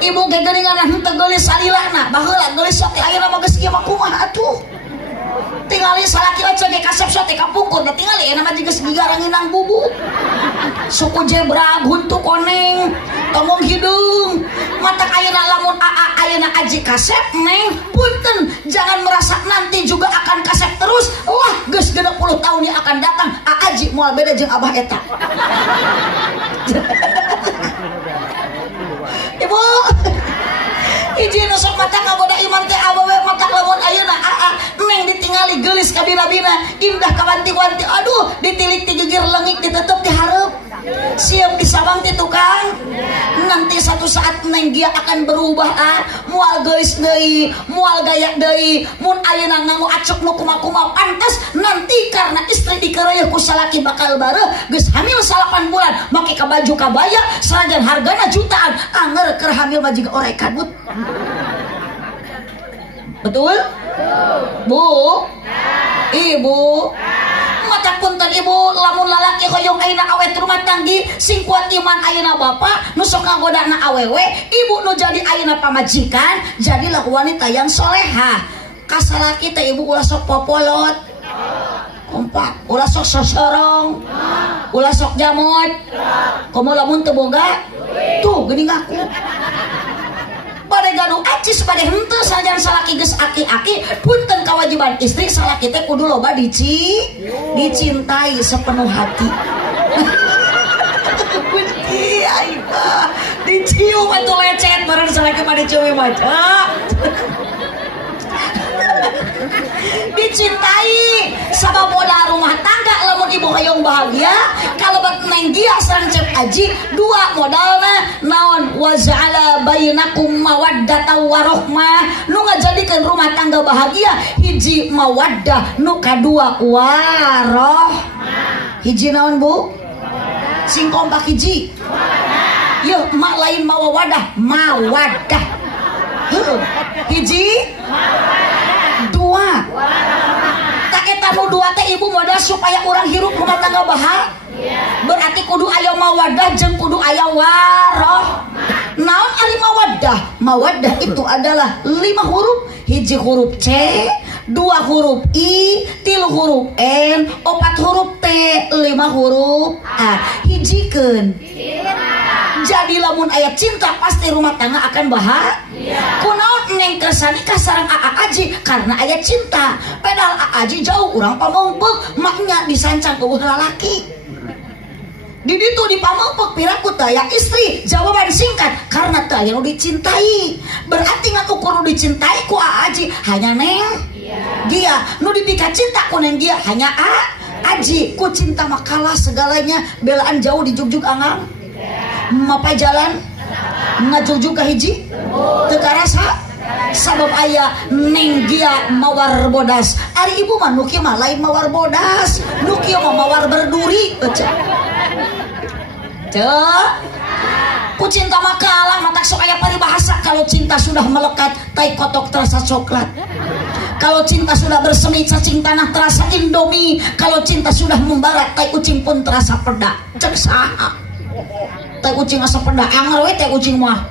ibu ge geuningan henteu geulis salilahna baheula geulis sok teh ayeuna mah geus kieu mah kumaha atuh tingali salaki oce ge kasep sote kapungkur da tingali euna mah geus gigaranginang bubu suku jebra huntu koneng tomong hidung matak ayeuna lamun ayeuna aji kasep neng punten jangan merasa nanti juga akan kasep terus wah geus 60 tahun yang akan datang aji moal beda jeung abah eta ibu hiji nusuk mata ngagoda iman teh awewe matak lamun ayeuna neng ditingali geulis ka bina-bina indah kawanti-wanti aduh ditilik ti geger leungit ditetep di hareup siap disabang ti tukang nanti satu saat neng dia akan berubah moal geulis deui moal gaya deui mun ayeuna nganggo acuk nu kumaha pantes nanti karena istri dikeureuh ku salaki bakal bareuh geus hamil 8 bulan make ka baju kabaya sanajan hargana jutaan anger keur hamil mah jiga orek kadut betul Bu ibu matak punten ibu lamun lalaki hoyong ayeuna awet rumah tanggi sing kuat iman ayeuna bapak nu sok ngagodana awewe ibu nu jadi ayeuna pamajikan jadilah wanita yang solehah kasalaki teh ibu ulah sok popolot kompak ulah sok sosorong ulah sok jamot komo lamun teu boga tuh geuning aku pada gaduh acis pada henteu sajan salaki geus aki-aki punten kewajiban istri salaki teh kudu loba dicintai sepenuh hati Gusti ayeuna dicium atuh lecet bareng salaki mah dicium mah dicintai sabab modal rumah tangga lamun ibu hayong bahagia kalau bat neng dia sareng cep aji dua modalna naon waja'ala bainakum mawaddatan warahmah nu ngajadikeun rumah tangga bahagia hiji mawaddah nu kadua warahmah hiji naon Bu sing kompak hiji yeuh mak lain mawadah mawaddah hiji dua tak eta nu dua teh ibu modal supaya orang hirup rumah tangga bahagia berarti kudu aya mawadah jeung kudu aya waroh naon ari mawaddah itu adalah 5 huruf hiji huruf C 2 huruf I 3 huruf N 4 huruf T 5 huruf A hijikeun jadi lamun aya cinta pasti rumah tangga akan bahagia kunaon neng kersani ka sareng aji karena aya cinta padahal aji jauh urang pamongpeuk maknya disancang eueuh lalaki di ditu dipamongpeuk piraku teh aya istri jawaban singkat karena teh aya nu dicintai berarti ngaku kudu dicintai ku aji hanya neng dia nu dipika cinta ku neng dia hanya aji ku cinta mah kalah segalanya belaan jauh dijugjug angang mapai jalan ngajugjug ka hiji teu karasa sabab aya neng dia mawar bodas ari ibu mah nu kieu mah lain mawar bodas nu kieu mah mawar berduri ku cinta mah kalah matak sok aya paribahasa kalau cinta sudah melekat tai kotok terasa coklat kalau cinta sudah bersemi cacing tanah terasa indomie kalau cinta sudah membara tai ucing pun terasa peda cek saha teh ucing asa pendaang we teh ucing mah.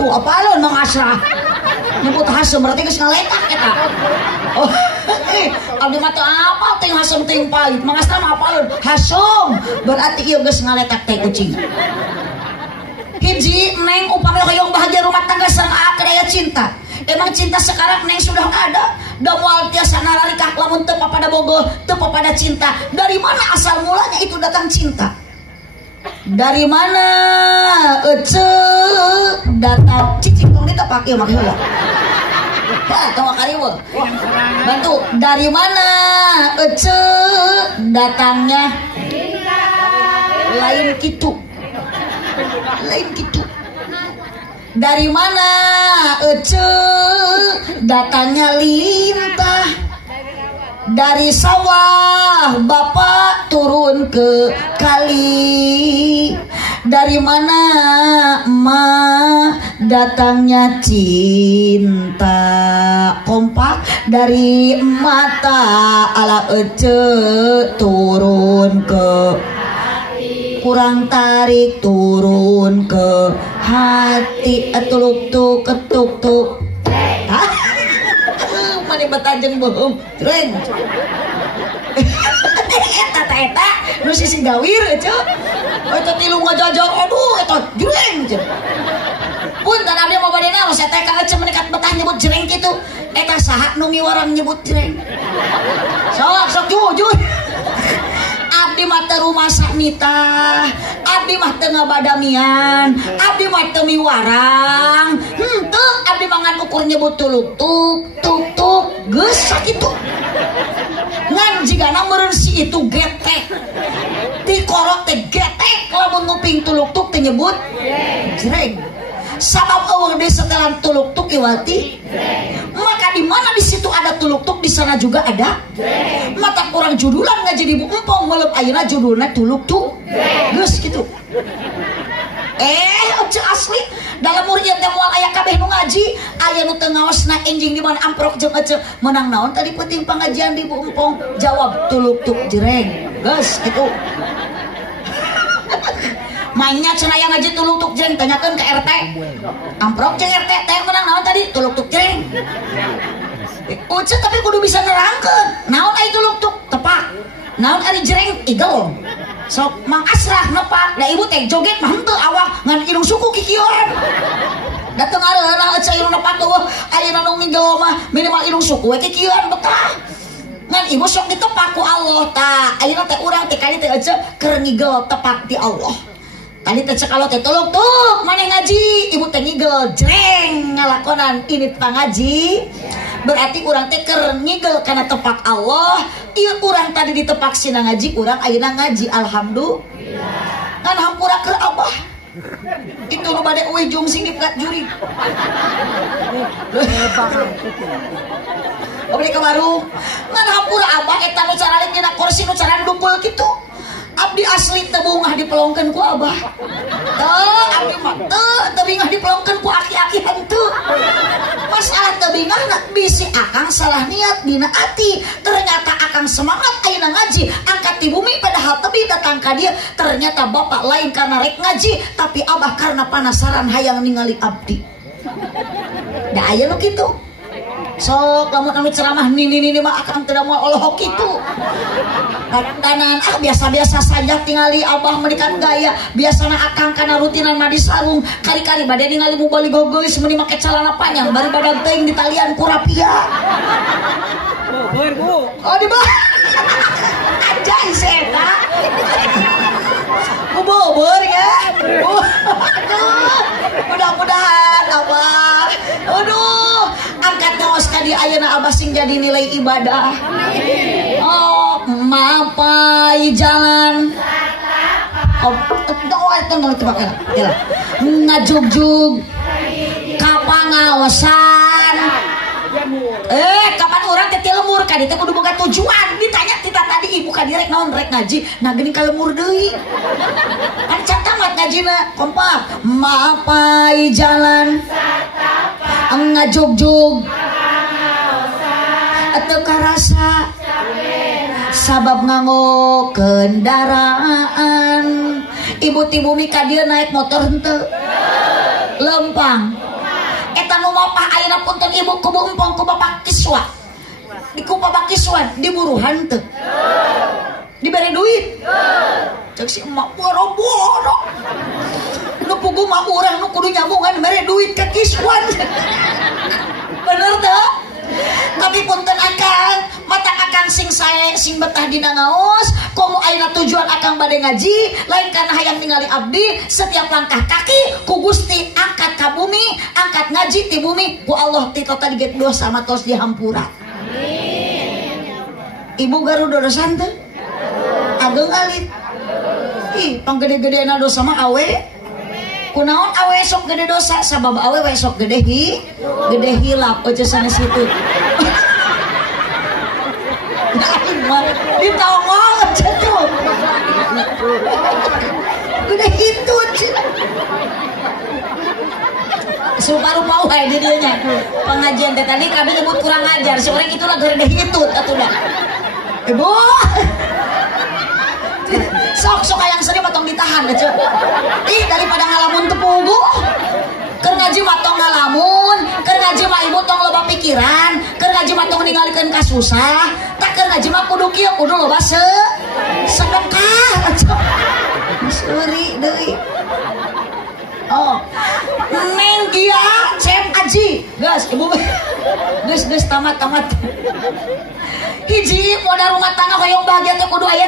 Tuh apalon Mang Asrah. Nyebut hasem berarti geus ngaletak eta. Oh. Abdi mah teu apa teh hasem teh pahit. Mang Asrah mah apalon hasem berarti ieu geus ngaletak teh ucing. Hiji neng upami hoyong bahagia rumah tangga sareng aya cinta. Emang cinta sekarang neng sudah ada. Da moal tiasa naralikah lamun teu papada bogoh, teu papada cinta. Dari mana asal mulanya itu datang cinta? Dari mana datang cicing tong ditepak ieu mah heula. Ya, tong kariweuh. Bantu, dari mana datangnya? Lain kitu. Lain gitu. Dari mana datangnya lintah? Dari sawah bapak turun ke kali. Dari mana datangnya cinta? Kompak dari mata ala turun ke kurang tarik turun ke hati tuluk tuk ketuk tuk mana batajeng bohong jreng eta nu sisi gawir itu eta tilu ngajajak aduh eta jreng pun dan abdi mau badena lo saya teka aja menekat betah nyebut jreng gitu eta saha nu miwarang nyebut jreng sok jujur abdi mah teu rumah saknita, abdi mah teu ngabadamian, abdi mah teu miwarang. Henteu abdi mah ngan ukur nyebut tuluk tuk geus sakitu. Ngan jigana meureun si itu getek. Ti korok teh getek lamun nguping tuluk tuk teh nyebut jreng. Sabab eueuh deui setelan tuluk tuk iwati. Maka di mana di situ ada tuluk tuk di sana juga ada. Mata kurang judulan ngaji di Bu Empong meuleub ayeuna judulna tuluk tuk. Geus kitu. Oce asli dalam murid teh moal aya kabeh nu ngaji, aya nu teu ngaosna enjing di mana amprok jeung ece menang naon tadi penting pengajian di Bu Empong jawab tuluk tuk jreng. Geus kitu. Mainnya cenah yang ngaji tuluk tuk jreng tanyakeun ke RT. Amprok jeung RT teh menang naon tadi tuluk tuk jreng. Uce tapi kudu bisa nerangkeun. Naon aya tuluk tuk tepak. Naon ari jreng igel. Sok Mang Asrah nepak. Da ibu teh joget mah henteu awak ngan irung suku kikieuan. Dateng areuna ece irung nepak eueuh ayeuna nu ngigel mah minimal irung suku we kikieuan betah. Ngan ibu sok ditepak ku Allah tah. Ayeuna teh urang teh kali teh ece keur ngigel tepak di Allah. Tadi teh cekalo teh tuluk tuk maneh ngaji, ibu teh ngigel jreng ngalakonan ini pangaji. Berarti urang teh keur ngigel kana tepak Allah. Ieu urang tadi ditepak sina ngaji, urang ayeuna ngaji alhamdulillah. Ngan hampura keur Abah. Itu nu bade eueuh jung sing diplat juri. Beli ke warung. Ngan hampura Abah eta nu caralik dina kursi nu cara dumpul kitu. Abdi asli tebungah dipelongkeun ku Abah. Teu abdi mah teu bingah dipelongkeun ku aki-aki henteu. Masalah teu bingahna bisi akang salah niat dina ati. Ternyata akang semangat ayeuna ngaji angkat di bumi padahal teu datang ka dieu. Ternyata bapak lain karena rek ngaji tapi Abah karena penasaran hayang ningali abdi. Da aya nu kitu. Sok lamun anu ceramah nini mah akang teu moal olohok kitu. Kadang-kadang biasa-biasa saja tingali Abah menikan gaya. Biasana akang kana rutinan mah di sarung. Kali-kali bade ningali mubali gogeus meuni make celana panjang bari badan teuing di talian ku rapia. Bu. Oh di bawah. Anjay eta. Bobor ya. Aduh. Mudah-mudahan Abah. Aduh. Angkat naos tadi ayeuna Abah sing jadi nilai ibadah. Oh, mapai jalan. Oh, itu bakal. Ngajugjug kapangaosan. Kapan orang teh lemur ka dieu teh kudu boga tujuan. Ditanya tita tadi ibu ka direk naon rek ngaji. Nah geuning ka lemur deui. Kan catamat ngajina kompak. Mapai jalan. Ngajugjug atau karasa sabab nganggo kendaraan Ibu ti bumi ka dieu naik motor henteu lempang eta nu mapah ayeuna punten ibu kubu empong ku bapak kiswa ku bapak kiswa diburuhan teu diberi duit cek si emak boro-boro nu pugu mah urang nu kudu nyambungan beri duit ke kiswan bener teu tapi punten akang mata akang sing sae sing betah dina ngaos komo ayeuna tujuan akang bade ngaji lain karena hayang ningali abdi setiap langkah kaki ku Gusti angkat ka bumi angkat ngaji ti bumi ku Allah ti tota diget dosa matos dihampura amin. Ibu Garuda dosan teu ageng alit ih panggede-gedeana dosa mah awe kunaon awe sok gede dosa sabab awe we sok gede hilap aja sana situ ditongol aja tuh gede hitut suparupa wae di dieu nya pengajian teh tadi kami nyebut kurang ajar si urang itulah gede hitut atuh ibu sok yang sering potong ditahan aja ih daripada ngalamun tepugu keur ngaji mah tong ngalamun keur ngaji mah ibu tong loba pikiran keur ngaji mah tong ningalikeun ka susah tak keur ngaji mah kudu kieu kudu loba sedekah aja suri deui oh neng dia cep aji geus ibu geus tamat hiji modal rumah tangga hoyong bahagia teh kudu aya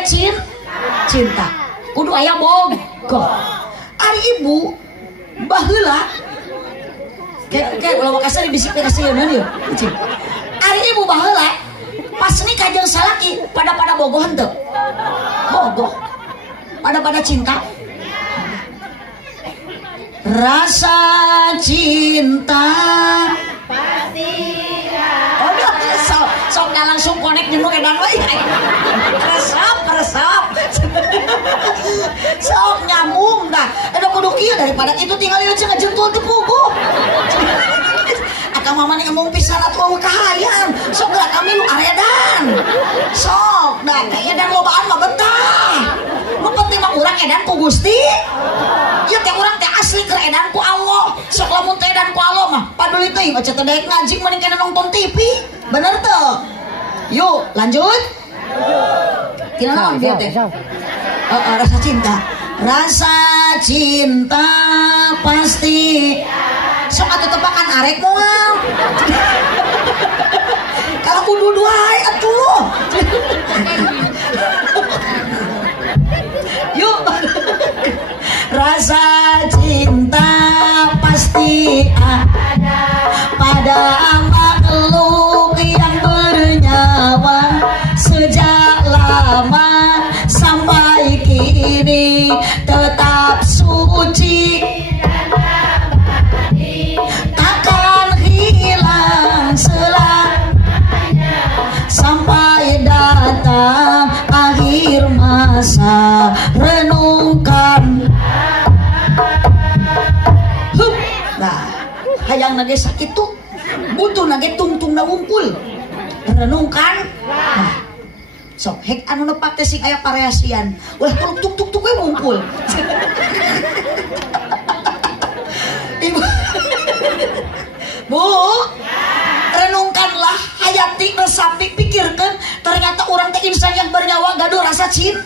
cinta kudu aya boga ari ibu baheula kayak kalau kasar dibisik ke kasieun ieu ari ibu baheula pas nikah jeung salaki pada bogoh henteu bogoh pada cinta rasa cinta pasti sok nggak langsung connect nyemuk edan we resep sok nyambung dah ada kudu kieu daripada itu tinggal ieu cenah jengkol teu puguh akang mama nih ngomong pisan atuh kahayang sok lah kami lu aredan sok dah edan lobaan mah betah nu penting mah urang edan ku Gusti ieu teh urang teh asli keur edan ku Allah sok lamun teh edan ku Allah mah paduli teuing aja teh daek ngaji mending kana nonton TV bener tuh yuk lanjut kira naon dia teh rasa cinta pasti sok atuh tepakan arek moal kalau kudu duai atuh yuk rasa cinta pasti ada pada makhluk yang bernyawa sejak lama sampai kini tetap suci takkan hilang selamanya sampai datang akhir masa renungkan nah hayang nage sakitu butuh nage tungtung na wungkul renungkan nah sok hek anu nepak teh sing aya pareasian ulah tuk we wungkul ibu bu renungkanlah hayati resapi pikirkan ternyata orang teh insan yang bernyawa gaduh rasa cinta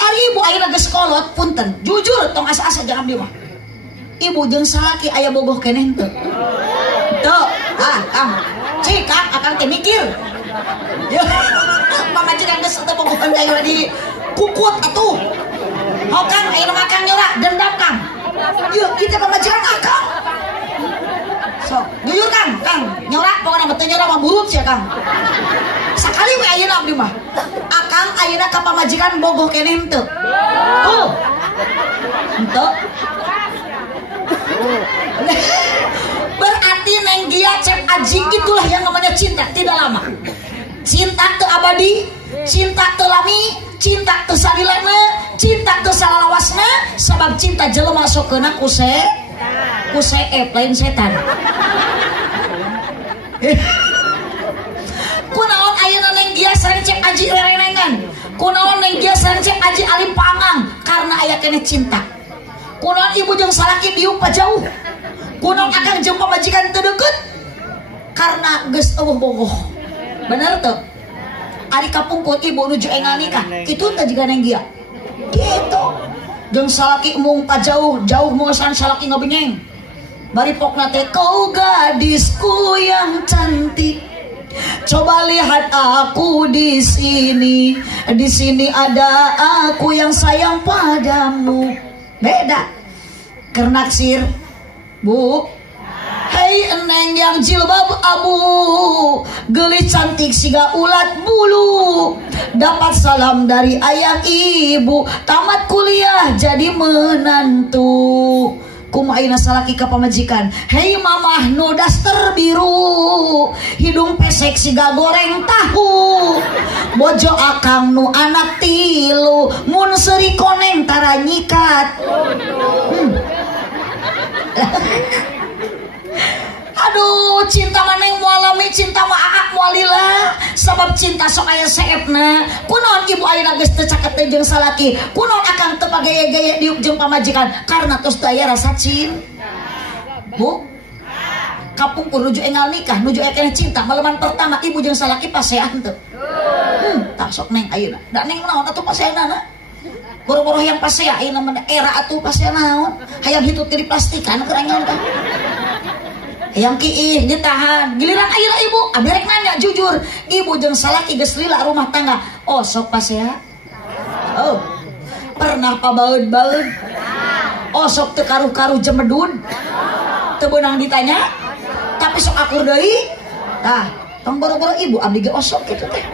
ari ibu ayeuna geus kolot punten jujur tong asa-asa jangan dieu mah ibu jeung salaki aya bogoh keneh teu teu kang cikak akang teh mikir pamajikan geus teu bogohan ayeuna di kukut atuh hokang ayeuna makang nyora dendam kang ieu kitu pamajikan akang sok jujur kang nyora pokona beteu nyora mah burut sia kang sakali we ayeuna abdi mah akang ayeuna ka pamajikan bogoh keneh teu henteu berarti neng dia cep aji itulah yang namanya cinta tidak lama cinta teu abadi cinta teu lami cinta teu salilena cinta teu salalawasna sabab cinta jelema sokeuna ku lain setan kunaon ayeuna neng dia sareng cek aji rerenengan kunaon neng dia sareng cek aji alim pangan kene cinta. Kunaon ibu jeung salaki diuk pajauh. Kunaon akang jeung pamajikan teu deukeut. Karena geus eueuh bogoh. Bener teu? Ari kapungkur ibu nuju engal nikah, kitu teh jiga neng dia. Gitu. Jeung salaki mung pajauh, jauh mosan salaki ngabenyeng. Bari pokna teh kau gadisku yang cantik. Coba lihat aku di sini. Di sini ada aku yang sayang padamu. Beda. Kernaksir, Bu. Hei eneng yang jilbab abu, gelis cantik siga ulat bulu. Dapat salam dari ayah ibu, tamat kuliah jadi menantu. Kumaina salaki ka pamajikan. Hei mamah nu daster biru, hidung pesek siga goreng tahu. Bojo akang nu anak tilu, mun seri koneng tara nyikat. Aduh, cinta maneng mualami, cinta ma'aak mualila. Sabab cinta sok aya seepna. Kunaon ibu ayeuna geus teu caket teh jeung salaki. Kunaon akang teu pagaya-gaya diuk jeung pamajikan karena tos teu aya rasa cinta. Bu, kapungkur nuju engal nikah, nuju ekene cinta maleman pertama ibu jeung salaki pasean teu. Tak sok neng ayeuna. Da neng naon atuh paseanana? Boro-boro yang pasea ayeuna mah era atuh pasea naon? Hayang hitut di plastikan kerangan tah. Yang kiih ditahan giliran ayeuna ibu aberek nanya jujur ibu jeung salaki geus lila rumah tangga oh sok pasea oh pernah pabaeud-baeud oh sok teu karuh-karuh jemedun teu beunang ditanya tapi sok akur deui tah tong boro-boro ibu abdi ge osok kitu teh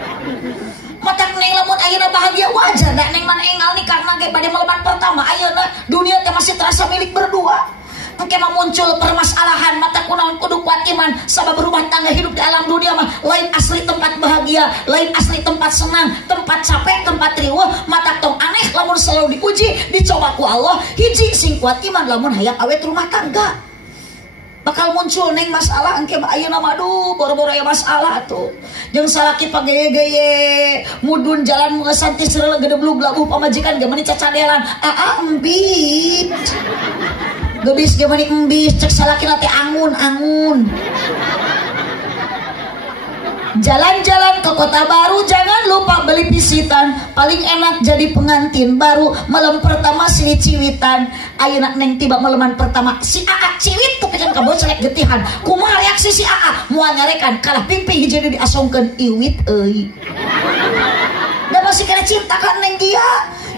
matak neng lamun ayeuna bahagia wajar da neng mana engal nih karena ge bade maleman pertama ayeuna dunia teh masih terasa milik berdua. Engke mah muncul permasalahan mata kunaon kudu kuat iman sabab rumah tangga hidup di alam dunia mah lain asli tempat bahagia, lain asli tempat senang, tempat capek, tempat riweuh, mata tong aneh lamun selalu diuji, dicoba ku Allah, hiji sing kuat iman lamun hayang awet rumah tangga. Bakal muncul neng masalah engke mah ayeuna mah aduh boro-boro aya masalah tuh. Jeung salaki pageye-geye mudun jalan mengesan ti seureul gedeblug labuh pamajikan ge meuni cacadelan. Embit. Gebis gimana embis cek salaki nate angun. Jalan-jalan ke kota baru jangan lupa beli pisitan paling enak jadi pengantin baru malam pertama silih ciwitan ayeuna neng tiba malaman pertama si Aa ciwit tuh pikeun ka bocelek getihan kumaha reaksi si Aa moal nyarekan kalah ping-ping hiji diasongkeun iwit euy da masih kena cinta kan neng dia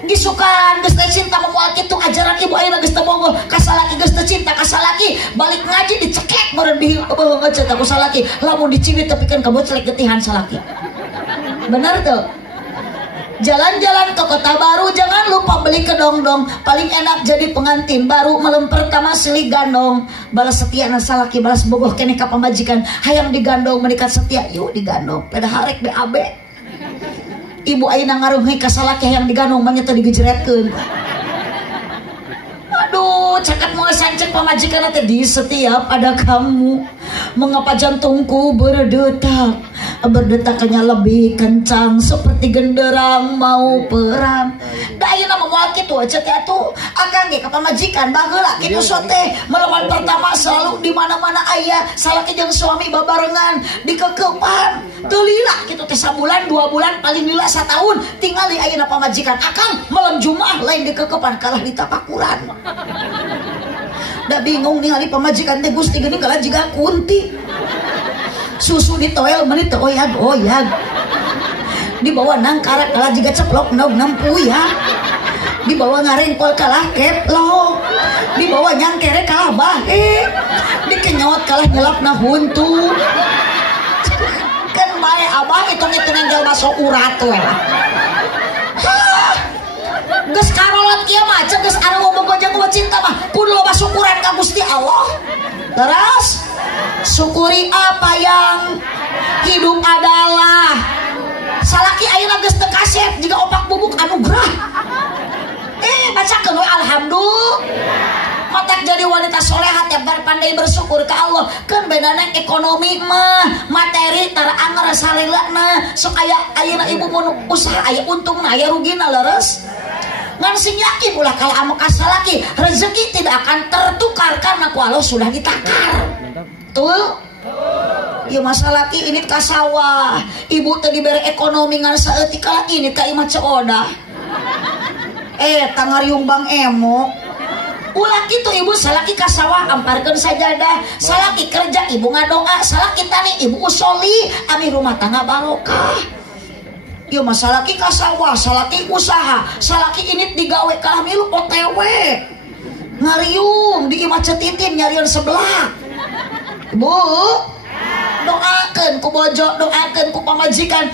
gisukan geus teh cinta moal kitu ajaran ibu ayeuna geus teu bogoh ka salaki geus teu cinta ka salaki balik ngaji dicekek meureun bihing eueuh ngecet ku salaki lamun dicibit teh pikeun ka bocelek getihan salaki bener tuh jalan-jalan ke kota baru jangan lupa beli kedong-dong paling enak jadi pengantin baru malam pertama silih gandong balas setia na salaki balas bogoh keneh ka pamajikan hayang digandong menikat setia yuk digandong pada harek BAB ibu ayeuna ngaruhi ka salaki yang digandong mah nya teh digejretkeun. Aduh, cakap mengesan cek pamajikan teh di setiap ada kamu. Mengapa jantungku berdetak? Berdetaknya lebih kencang seperti genderang mau perang. Da ayeuna mah moal kitu aja teh atuh. Akang ge ka pamajikan baheula kitu sote. Maleman pertama selalu di mana-mana aya salaki jeung suami babarengan dikekepan. Teu lila kitu teh sabulan 2 bulan paling lila satahun tingali ayeuna pamajikan. Akang malam Jumaah lain dikekepan kalah di tapakuran. Da bingung ningali pamajikan teh Gusti geuning kalah jiga kunti. Susu ditoel meuni teu oyag-oyag. Dibawa nangkara kalah jiga ceplok naung puyah. Dibawa ngarengkol kalah keplok. Dibawa nyangkere kalah bahe. Dikenyot kalah nyelapna huntu. Kan bae abah hitung-hitung enggal masuk urat we. Geus karolot kieu mah cek geus anu bobogoh jeung cinta mah kudu loba syukuran ka Gusti Allah. Terus syukuri apa yang hidup adalah salaki ayeuna geus teu kasep jiga opak bubuk anugerah. Bacakeun we alhamdulillah. Matak jadi wanita solehat yang pandai bersyukur ke Allah. Kan bedana ekonomi mah materi tara anger salilana sok aya ayeuna ibu mun usaha aya untungna aya rugina leres. ngan sing yakin ulah kalau ame kasalaki rezeki tidak akan tertukar karena ku Allah sudah ditakar. Betul? Ieu masalah laki ini ka sawah, ibu teh dibere ekonomi ngan saeutik ka ini teh imah ceodah. Tangariung Bang Emo. Ulah kitu ibu salaki ka sawah amparkeun sajadah, salaki kerja ibu ngadoa, salaki tani ibu usoli, ami rumah tangga barokah. Ieu mah salaki ka sawah, salaki usaha, salaki ini digawe ka milu OTW. Ngariung di imah cetitin nyarian sebelah. Bu, doakan ku bojo, doakan ku pamajikan.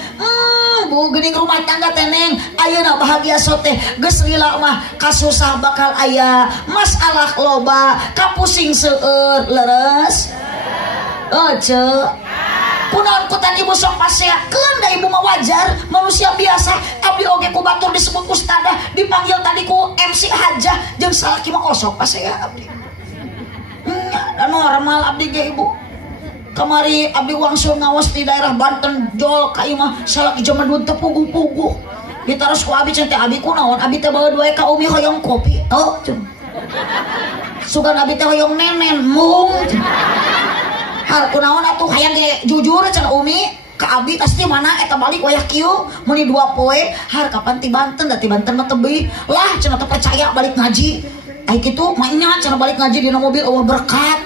Bu geuning rumah tangga teneng ayeuna bahagia sote geus lila mah kasusah bakal aya masalah loba kapusing seueur leres. Ceu kunaon kutan ibu sok paseakeun da ibu mah wajar manusia biasa. Abdi oge ku batur disebut ustadah, dipanggil tadi ku MC Hajah jeung salaki mah osok pasea abdi. Normal abdi ge ibu kamari abdi wangsul ngawas di daerah Banten jol ka imah salaki jaman dun teu puguh-puguh ditaros ku abdi cente abdi kunaon abdi teh bawa dua ka umi hoyong kopi sugan abdi teh hoyong nenen mung hal kunaon atuh hayang ge jujur cenah umi ka abdi pasti mana eta balik wayah kieu meni 2 poe har kapan ti Banten da ti Banten mah tebih lah cenah teu percaya balik ngaji. Ay gitu, mainnya cara balik ngaji di mobil Allah berkat.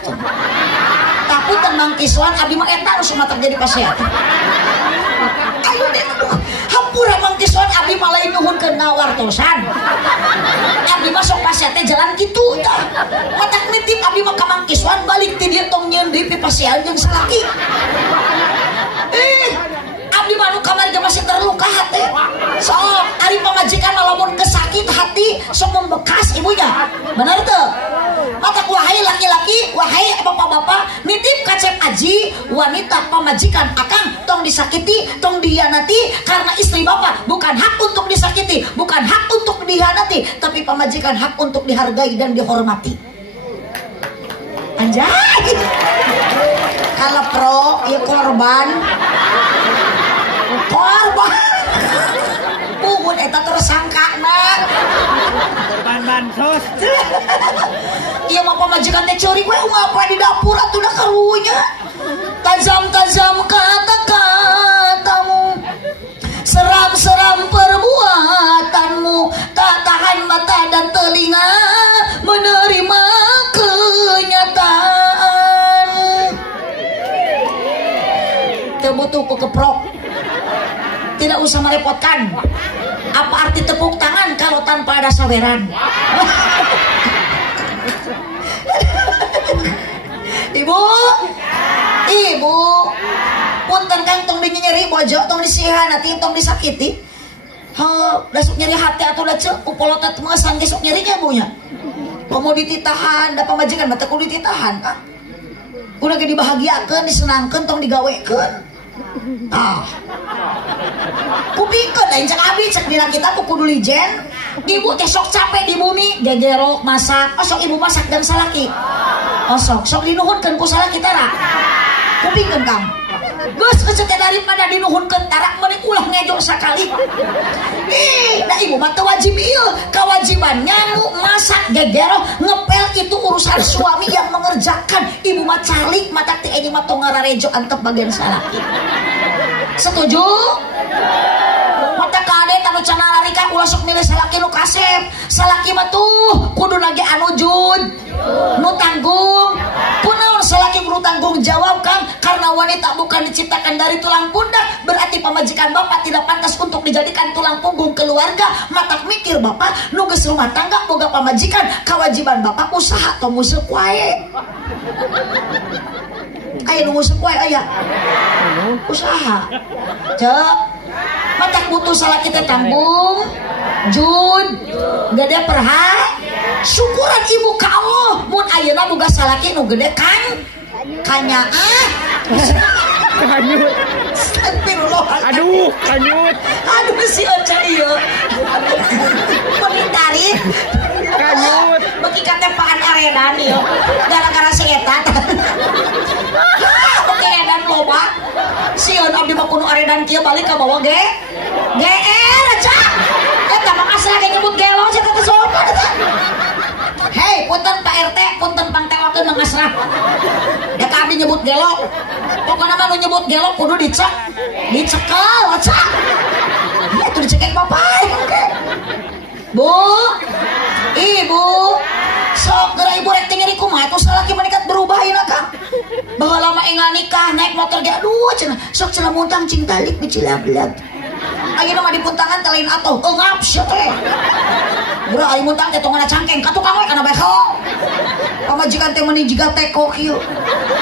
Tapi tenang kiswan abdi mah eta harus mah terjadi pasien. Ayo deh, hampura mang kiswan abdi mah lain nuhunkeun ngawartosan. Abdi mah sok pasien teh jalan kitu tah. Matak nitip abdi mah ka mang kiswan balik ti dieu tong nyieun deui pi pasien jeung salaki. Abdi mah nu kamari ge masih terluka hati. Sok ari pamajikan lamun kesakit hati sok membekas ibunya. Bener teu? Matak wahai laki-laki, wahai bapak-bapak, nitip ka Cep Aji, wanita pamajikan akang tong disakiti, tong dihianati karena istri bapak bukan hak untuk disakiti, bukan hak untuk dihianati, tapi pamajikan hak untuk dihargai dan dihormati. Anjay. Kalau pro, ya korban. Buhun eta tersangkana korban bansos. Iya mah pamajikan teh curi gue ngapa di dapur atuh da karunya. Tajam-tajam kata-katamu, seram-seram perbuatanmu, tak tahan mata dan telinga menerima kenyataan. Teu butuh ku keprok. Tidak usah merepotkan. Apa arti tepuk tangan kalau tanpa ada saweran? Ibu, punten kang tong dinyeri bojo, tong disihanati, tong disakiti. Dasuk nyeri hati atau da ceuk upolotet mah sangge sok nyerinya bunya. Komo dititahan, da pamajikan mah teu kudu dititahan. Kudu ge dibahagiakeun, disenangkeun, tong digawekeun. Kupikeun da cek abdi cek dina kita kudu lijen. Ibu teh sok capek di bumi gegerok masak, sok ibu masak dan salaki. Sok dinuhunkeun ku salaki tara. Kupikeun Kang. Geus kecet daripada dinuhunkeun tara meureun ulah ngejo sakali. Da ibu mah teu wajib ieu, kewajibannya nu masak gegerok ngepel itu urusan suami yang mengerjakan. Ibu mah calik mata teh ini mah tong ngararejo antep bagian salaki. Setuju? Mata kade tanu cenah larika ulah sok milih salaki nu kasep. Salaki mah tuh kudu lagi anu jud, nu tanggung. Kunaon salaki kudu tanggung jawab Kang? Karena wanita bukan diciptakan dari tulang pundak, berarti pamajikan bapak tidak pantas untuk dijadikan tulang punggung keluarga. Matak mikir bapak nu geus rumah tangga boga pamajikan, kewajiban bapak usaha atau museup wae. Aya nu museup wae aya. Usaha. Cek. Matak butuh salaki teh tanggung, jud, gede syukuran ibu ka Allah. Mun ayeuna boga salaki nu gede kan kanyaan. Kanyut. Astagfirullah. Kanyut. Aduh si Ocha ieu. Pemitarin. Kanyut. Beki katepaan aredan ieu. Gara-gara si eta. Oke edan loba. Sieun abdi mah kudu aredan kieu balik ka bawah ge. GR aja. Eta mah asal ge nyebut gelong pasrah. Ya kami nyebut gelok. Pokoknya mah nu nyebut gelok kudu dicekel, cak. Itu dicekek bapak. Bu, ibu, sok geura ibu rek tinggi kumaha atuh salaki menikah berubah ieu Kang. Baheula lama engal nikah naik motor ge aduh cenah sok cenah muntang cing talik di Cilablag. Ayeuna mah dipuntangan teh lain atuh eungap sia teh. Geura aya muntang teh tongana cangkeng ka tukang we kana beho. Pamajikan teh meuni jiga teko kieu.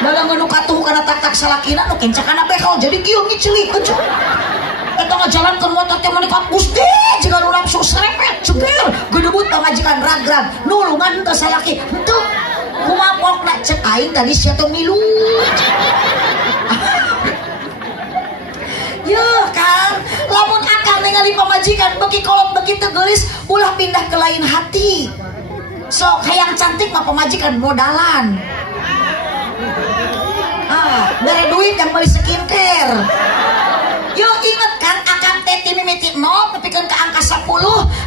Dalam nu katuh kana tak-tak salakina nu kencang kana beho jadi kieu ngiceulik eueuh. Eta ngajalan ke motor teh meuni ka Gusti jiga nu nafsu serepet ceger gedebut pamajikan ragrag nulungan teh salaki henteu kumaha pokna cek aing tadi sia teh milu. Ya kan, lamun akal ningali pamajikan beki kolot beki tegelis ulah pindah ke lain hati. Sok hayang cantik mah pamajikan modalan. Dari duit yang beli skincare. Yo inget kan akang teh ti mimiti 0 nepikeun ka angka 10,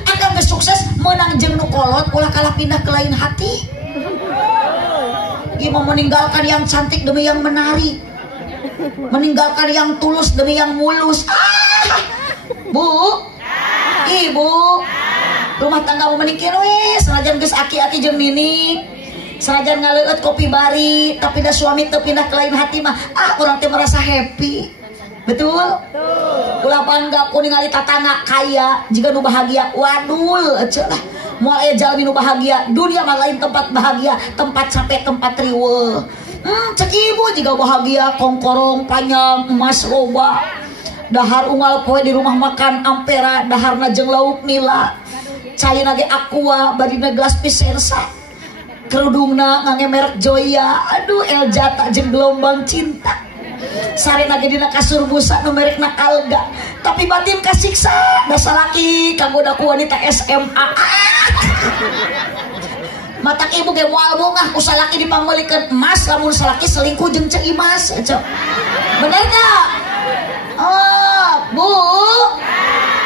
akang geus sukses menang jeung nu kolot ulah kalah pindah ke lain hati. Ieu mau meninggalkan yang cantik demi yang menarik. Meninggalkan yang tulus demi yang mulus. Bu, ibu, rumah tangga mau menikir we, senajan geus aki-aki jeung nini, senajan ngaleueut kopi bari, tapi da suami teu pindah ke lain hati mah, urang teh merasa happy. Betul? Ulah bangga ku ningali tatangga kaya, jika nu bahagia, wadul cenah. Moal aya jalmi nu bahagia, dunia mah lain tempat bahagia, tempat capek, tempat riweuh. Cek ibu juga bahagia kongkorong panjang emas loba dahar unggal poe di rumah makan Ampera daharna jeung lauk nila cayeuna ge Aqua badina gelas Pisensa kerudungna ngangge merek Joya aduh Eljata jeung gelombang cinta sarena ge dina kasur busa nu merekna Alga tapi batin kasiksa da salaki kagoda ku wanita SMA. Matak ibu ge moal bungah ku salaki dipangmelikeun emas lamun salaki selingkuh jeung Cek Imas cok. Bener tah? Oh, Bu.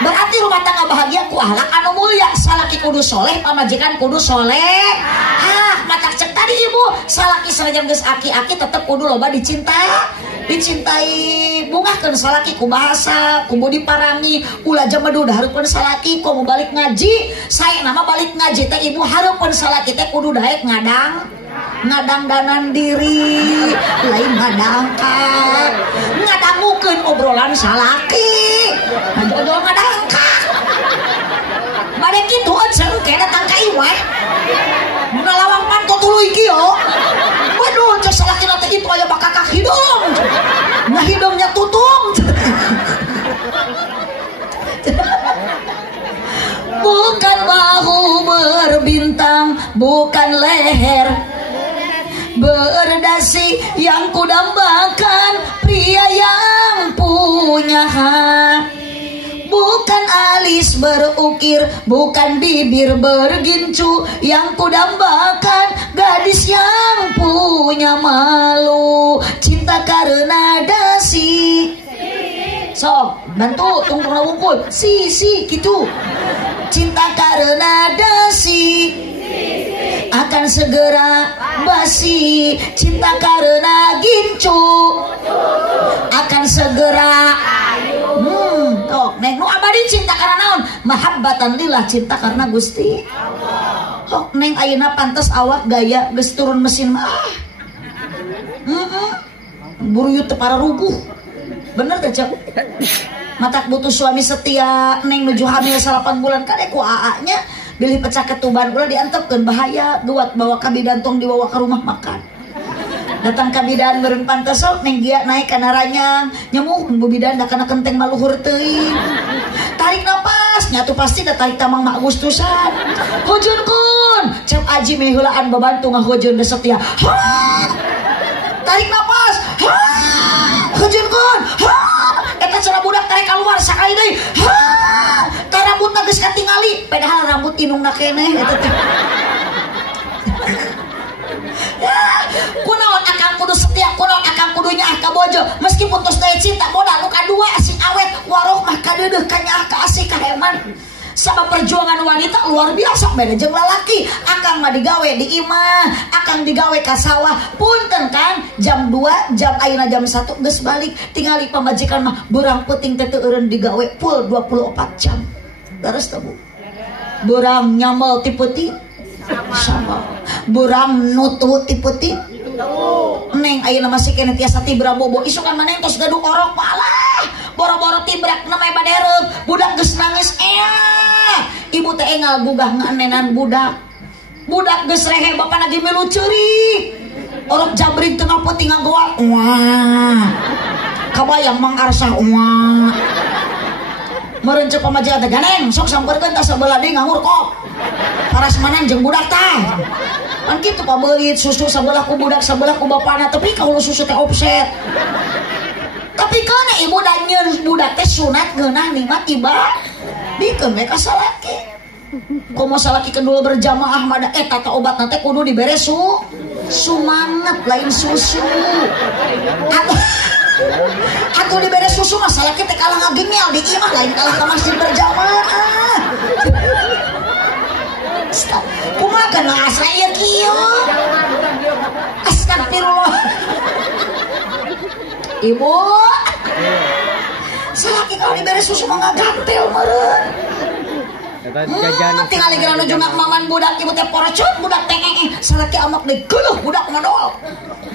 Berarti rumah tangga bahagia ku ahlak anu mulia. Salaki kudu soleh, pamajikan kudu soleh. Matak cek tadi ibu, salaki sanajan geus aki-aki tetep kudu loba dicintai bungahkeun salaki ku bahasa ku budi parami ulah jamedu hareupeun salaki ku mau balik ngaji saya nama balik ngaji teh ibu hareupeun salaki teh kudu daek ngadang danan diri lain ngadangkat ngadangukeun obrolan salaki ngobrol ngadangkat bade kitu cenah kena tangka iweh ngalawang panto tuluy kieu waduh cek salaki teh itu aya bakakak hidung nah hidungnya tutung. Bukan bahu berbintang, bukan leher berdasi yang kudambakan pria yang punya hati. Bukan alis berukir, bukan bibir bergincu yang kudambakan gadis yang punya malu. Cinta karena dasi. So, bantu tunggu wungkul. Si gitu. Cinta karena dasi akan segera basi. Cinta karena gincu akan segera neng nu abadi cinta karena naon mahabbatan lillah cinta karena Gusti neng ayeuna pantes awak gaya geus turun mesin mah buru yut teu para rubuh bener teh cek matak butuh suami setia neng nuju hamil 8 bulan kade ku aa-nya bilih pecah ketuban ulah diantepkeun bahaya guat bawa ka bidan tong dibawa ke rumah makan datang ka bidan beureun pantes sok neng gia naik kana ranyang nyemuh bu bidan da kana kenteng maluhur teuing tarik napas nya tuh pasti da tarik tamang mak Agustusan hujunkeun cep aji meh heulaan babantu ngahujeun da setia tarik napas hujunkeun eta cenah budak tarik keluar sakali deui teh rambutna geus katingali padahal rambut inungna keneh eta teh kunaon akang kudu setia kunaon akang kudu nyaah ka bojo meskipun tos daya cinta modal nu kadua asik awet waroh mah kadeudeuh ka nyaah ka asik ka heman Sabab perjuangan wanita luar biasa beda jeung lalaki. Akang mah digawe di imah, akang digawe ka sawah. Punten kan jam 2, jam ayeuna jam 1 geus balik. Tingali pamajikan mah beurang peuting teh teu eureun digawe full 24 jam. Leres teh Bu? Beurang nyamel ti peuting sama. Beurang nutu ti peuting. Neng ayeuna masih kene tiasa tibra bobo. Isukan maneh tos gaduh orok palah. Boro-boro tibrak namanya badereup. Budak geus nangis ibu teh engal gugah nganenan budak. Budak geus rehe bapak lagi melu ceurik. Orok jabring tengah peuting ngagoal. Wah. Kabayang Mang Arsah wah. Meureun ceuk pamajikan teh ganeng sok sampeurkeun tah sabeula deui ngahurkop. Parasmanan jeung budak tah. Kan kitu pabeulit susu sabelah ku budak sabelah ku bapana tapi kalau susu teh offset. Tapi kana ibu da nyeur budak teh sunat geunah nikmat ibadah. Dikeun we ka salaki. Komo salaki kedua berjamaah mah eta teh obatna teh kudu dibere sumanget lain susu. Atuh dibere susu mah salaki teh kalah ngagengel di imah lain kalah ka masjid berjamaah. Kumaha kana asa ieu kieu? Astagfirullah. Ibu salaki kalau diberi susu mah ngagantel meureun. Tinggal lagi anu jeung maman budak ibu teh porecut budak teh salaki amak deui geuleuh budak modal.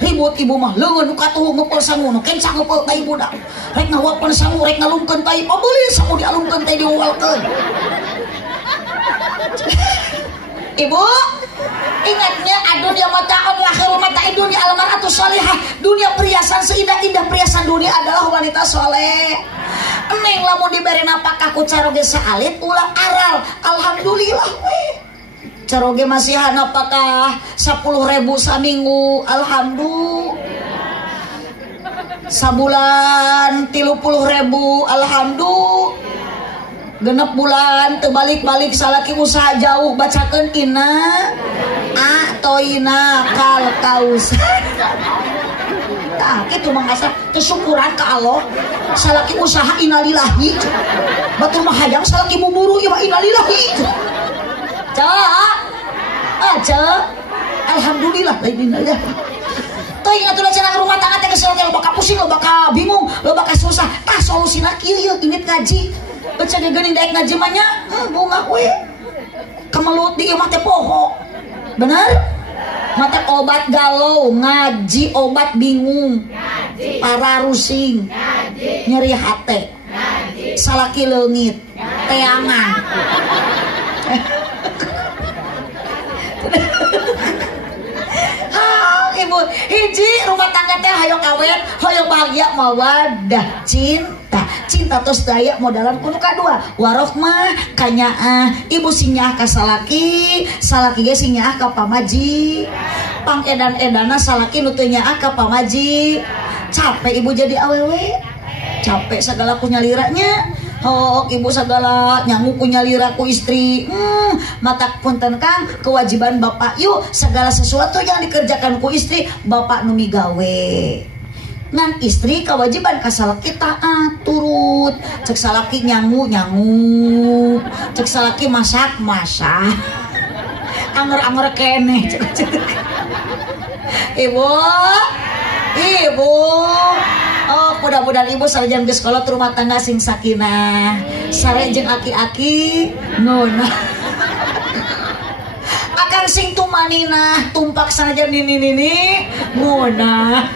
Ribut ibu mah leungeun nu katuh ngeupel sangu nu kenca ngeupel tai budak. Rek ngawapan sangu rek ngalungkeun tai pabeuli sangu dialungkeun tai diuwalkeun. Ibu ingatnya adunya mata'un wa khairu mata'id dunya al-mar'atu shalihah. Dunia perhiasan seindah-indah perhiasan dunia adalah wanita soleh. Neng lamun dibere napakah ku caroge saalit ulah aral. Alhamdulillah we. Caroge masihan napakah 10.000 saminggu. Alhamdulillah. Sabulan 30.000. Alhamdulillah. Genep bulan terbalik-balik salaki usaha jauh bacakeun ina toina kal kaus. Tah kitu mangasa kesyukuran ka Allah. Salaki usaha innalillahi. Batur mah hayang salaki buburu ieu mah innalillahi. Aja. Alhamdulillah lain innalillahi. Teuing atuh cenah rumah tangga teh geus lo baka pusing, lo baka bingung, lo baka susah. Tah solusina kieu init ngaji. Baca dia geuning daek ngaji mah nya bunga we. Kemelut di imah teh poho. Bener? Mata obat galau, ngaji obat bingung. Ngaji. Para rusing. Ngaji. Nyeri hate. Ngaji. Salaki leungit. Teangan. Ibu, hiji rumah tangga teh hayang awet, hayang bahagia mawadah cinta tos daya modalan kudu kadua warahmah kanyaah ibu sinyah ka salaki ge sinyah ka pamaji pang edan-edana salaki nu teu nyaah ka pamaji capek ibu jadi awewe capek segala kunyaliranya ibu segala nyangu kunyalira ku istri mata punten Kang kewajiban bapak yuk segala sesuatu yang dikerjakan ku istri bapak nu migawe ngan istri kewajiban ka salaki taat turut cek salaki nyangu cek salaki masak anger keneh ibu mudah-mudahan ibu sareng geus kolot rumah tangga sing sakinah sare jeung aki-aki nuna akan sing tumaninah tumpak sanajan nini nuna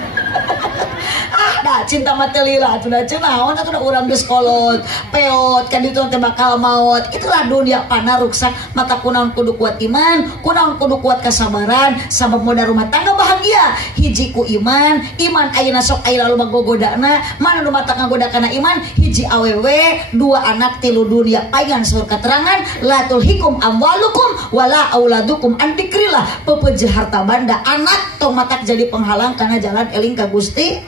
dah cinta mati lila atuh da cenah atuh da urang geus kolot peot kan ditu teh bakal maut itulah dunia panaruksan mata kunaon kudu kuat iman kunaon kudu kuat kasabaran sabab modal rumah tangga bahagia hiji ku iman ayeuna sok aya lalu magogodana mana nu mata ngagoda kana iman hiji awewe dua anak tilu dunia paingan saur katerangan la tulhikum amwalukum wala auladukum an dzikrillah pepeujeuh harta banda anak tong matak jadi penghalang kana jalan eling ka Gusti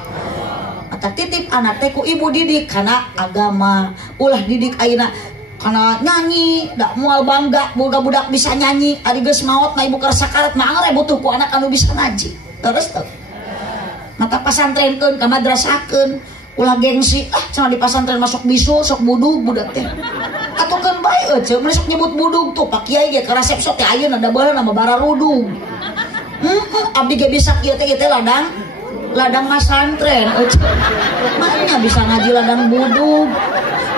tak titip anak teh ku ibu didik karena agama ulah didik ayeuna kana nyanyi dak moal bangga boga budak bisa nyanyi ari geus maot mah ibu keur sakarat mah anggar butuh ku anak anu bisa ngaji terus teh mata pasantrenkeun ka madrasahkeun ulah gengsi cenah di pasantren masuk bisul sok budu budak teh atuh keun bae eueuh masuk nyebut budug tuh Pak Kiai ge ka resep sok teh ayeuna da baheula nama bararudug. Abdi ge bisa kieu teh ladang masantren eueuh. Mana bisa ngaji ladang budug.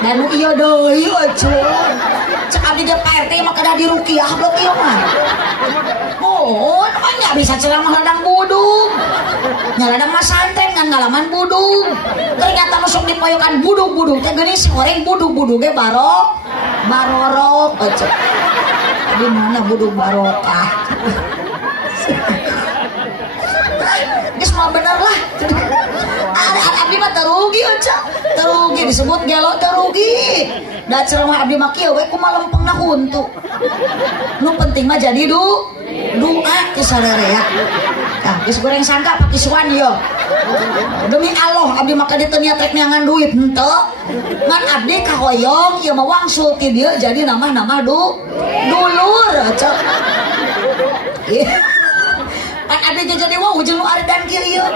Dan iya deui eueuh. Cek abdi ge Pak RT mah kada dirukiah blok ieu mah. Oh, namanya bisa ceramah ladang budug. Ladang masantren kan ngalaman budug. Ternyata masuk dipoyokan budug-budug teh geuning goreng budug-budug ge barorok eueuh. Di mana budug barokah? Geus mah bener lah. Abdi mah terugi eueuh. Terugi disebut gelo terugi. Da ceramah abdi mah kieu we kumaha lempengna huntu. Nu penting mah jadi doa ke sadarea. Tah geus goreng sangka pake suan yo. Demi Allah abdi mah kada teu niat rek nyangan duit henteu. Ngan abdi kahoyong ieu mah wangsul ti dieu jadi namah-namah dulur cek. Pan abdi jadi wah jeung nu aredan kieu ieu.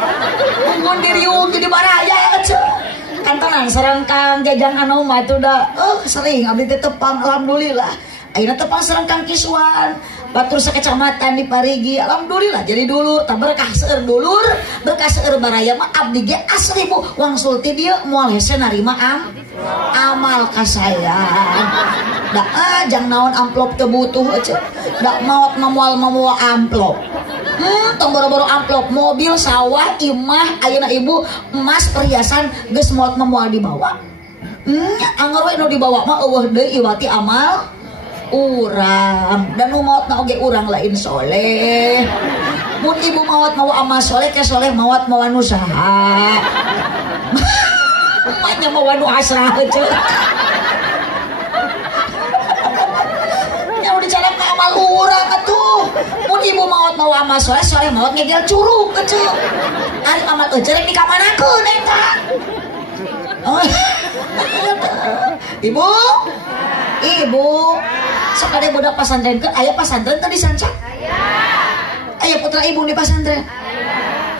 Mun diriung jadi baraya cek. Kantonan serangkang jajang anu mah tuh da sering abdi teh tepang alhamdulillah. Ayeuna tepang serangkang Kiswan. Batur sakecamatan di Parigi alhamdulillah jadi dulur tak berkah seueur dulur berkah seueur baraya mah abdi ge asli bu wangsul ti dieu moal hese narima amal kasayang da jang naon amplop teu butuh eueuh da maot mamual amplop tong boro-boro amplop mobil sawah imah ayeuna ibu emas perhiasan geus maot mamual dibawa anggar we nu dibawa mah eueuh deui iwati amal urang dan nu maot na oge urang lain soleh mun ibu maot mau amal soleh ke soleh maot mau anu saha emaknya mau anu asrah eueuh nya udah cara ka amal urang atuh mun ibu maot mau amal soleh soleh maot ngegel curug eueuh ari amal eueuh rek dikamanakeun eta ibu sok ada budak pasantren ke aya pasantren tadi sancak aya putra ibu di pasantren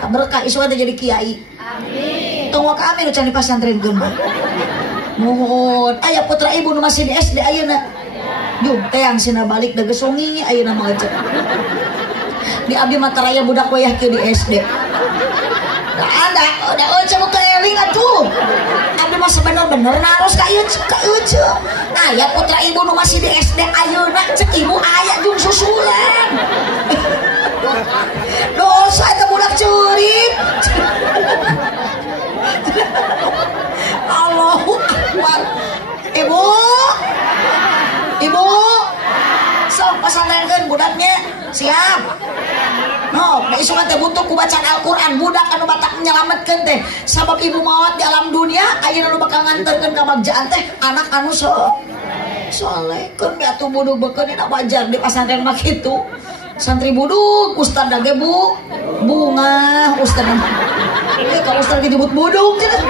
berkah iswa teh jadi kiai amin tong wa kami nu can di pasantren keun mohon aya putra ibu nu masih di SD ayeuna jung teang sina balik da geus wengi ayeuna mah cek di abdi mah taraya budak wayah kieu di SD ada coba keeling atuh abdi mah sebener-bener naros ka ieu aya putra ibu nu masih di SD ayeuna cek ibu aya jeung susulan dosa eta budak ceurik Allahu Akbar ibu sok pasantrenkeun budaknya siap no, da isu teh butuh ku bacaan Al-Qur'an budak anu batak nyelametkeun teh sabab ibu maot di alam dunia ayeuna nu bakal nganterkeun ka bagjaan teh anak anu soleh keun be atuh budug beukeun dina wajar di pasantren mah kitu santri budug ustad dage bunga ustad ka ustad disebut budug cenah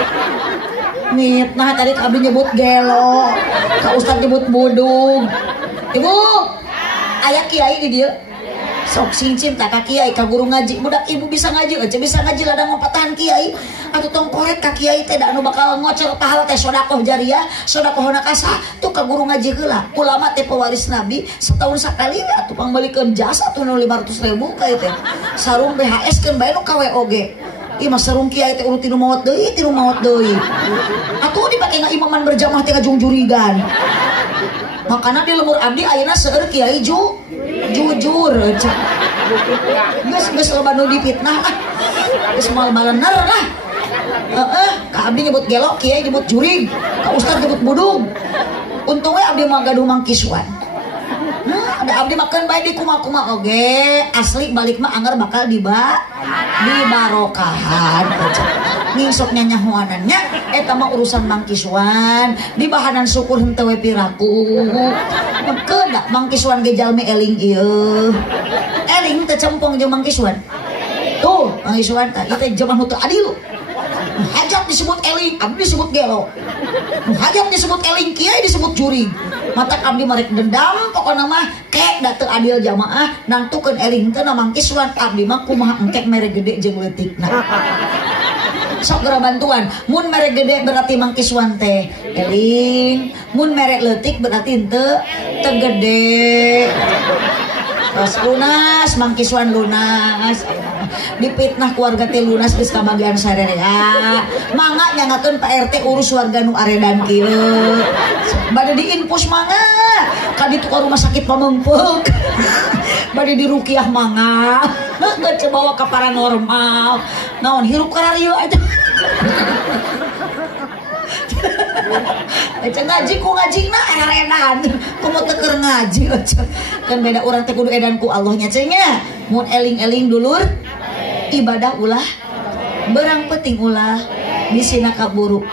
mitnah tadi ka abdi nyebut gelo ka ustad nyebut budug ibu aya kiai di dieu sok cincin tak ka kiai ka guru ngaji budak ibu bisa ngaji aja bisa ngaji ladang ngopatahan kiai atuh tong korek ka kiai teh da anu bakal ngocel pahala teh sedekah jariah sedekahna kasa tuh ka guru ngaji heula ulama teh pewaris nabi setahun sakali atuh pangbalikeun jasa atuh 500.000 ka teh sarung BHS keun bae nu ka WOG ieu mah sarung kiai teh urut tinu maot deui atuh dipake ngaimaman berjamaah teh ka jungjurigan makana di lemur abdi ayeuna seueur kiai jujur geus loba nu dipitnah geus moal balener lah ka abdi nyebut gelo kiai nyebut jurig ka ustad nyebut budug untung we abdi mah gaduh Mang Kiswan ada abdi makan bae di kumaha oge asli balik mah anggar bakal dibarokahan ngingsok nyanyahoanannya eta mah urusan Mang Kiswan di bahanan syukur henteu we piraku keunda Mang Kiswan ge jalmi eling ieu eling teu cempong jeung Mang Kiswan tuh Mang Kiswan ieu teh zaman nu teu adil hajat disebut eling abdi disebut gelo hajat disebut eling kiai disebut jurig mata abdi marek dendam pokona mah kek da teu adil jamaah nangtukeun eling teh Mang Kiswan abdi mah kumaha engkek mere gede jeung leutikna sok geura bantuan. Mun merek gede berarti mangkiswan teh eling, mun merek leutik berarti teu gede. Terus lunas mangkiswan lunas. Dipitnah keluarga teh lunas geus kabagian sarerea. Mangga nyangakeun Pak RT urus warga nu aredan kieu. Bade diinfus mangga ka ditu ka rumah sakit Pamengpeuk. Bade diruqyah mangga. Geus bawa ka paranormal. Naon hirup kararieu aja. Aja ngaji ku ngajina edan. Kumu teu keur ngaji aja. Kan beda urang teh kudu edan ku Allah nya cenah. Mun eling-eling dulur ibadah ulah berang penting ulah bisina kaburu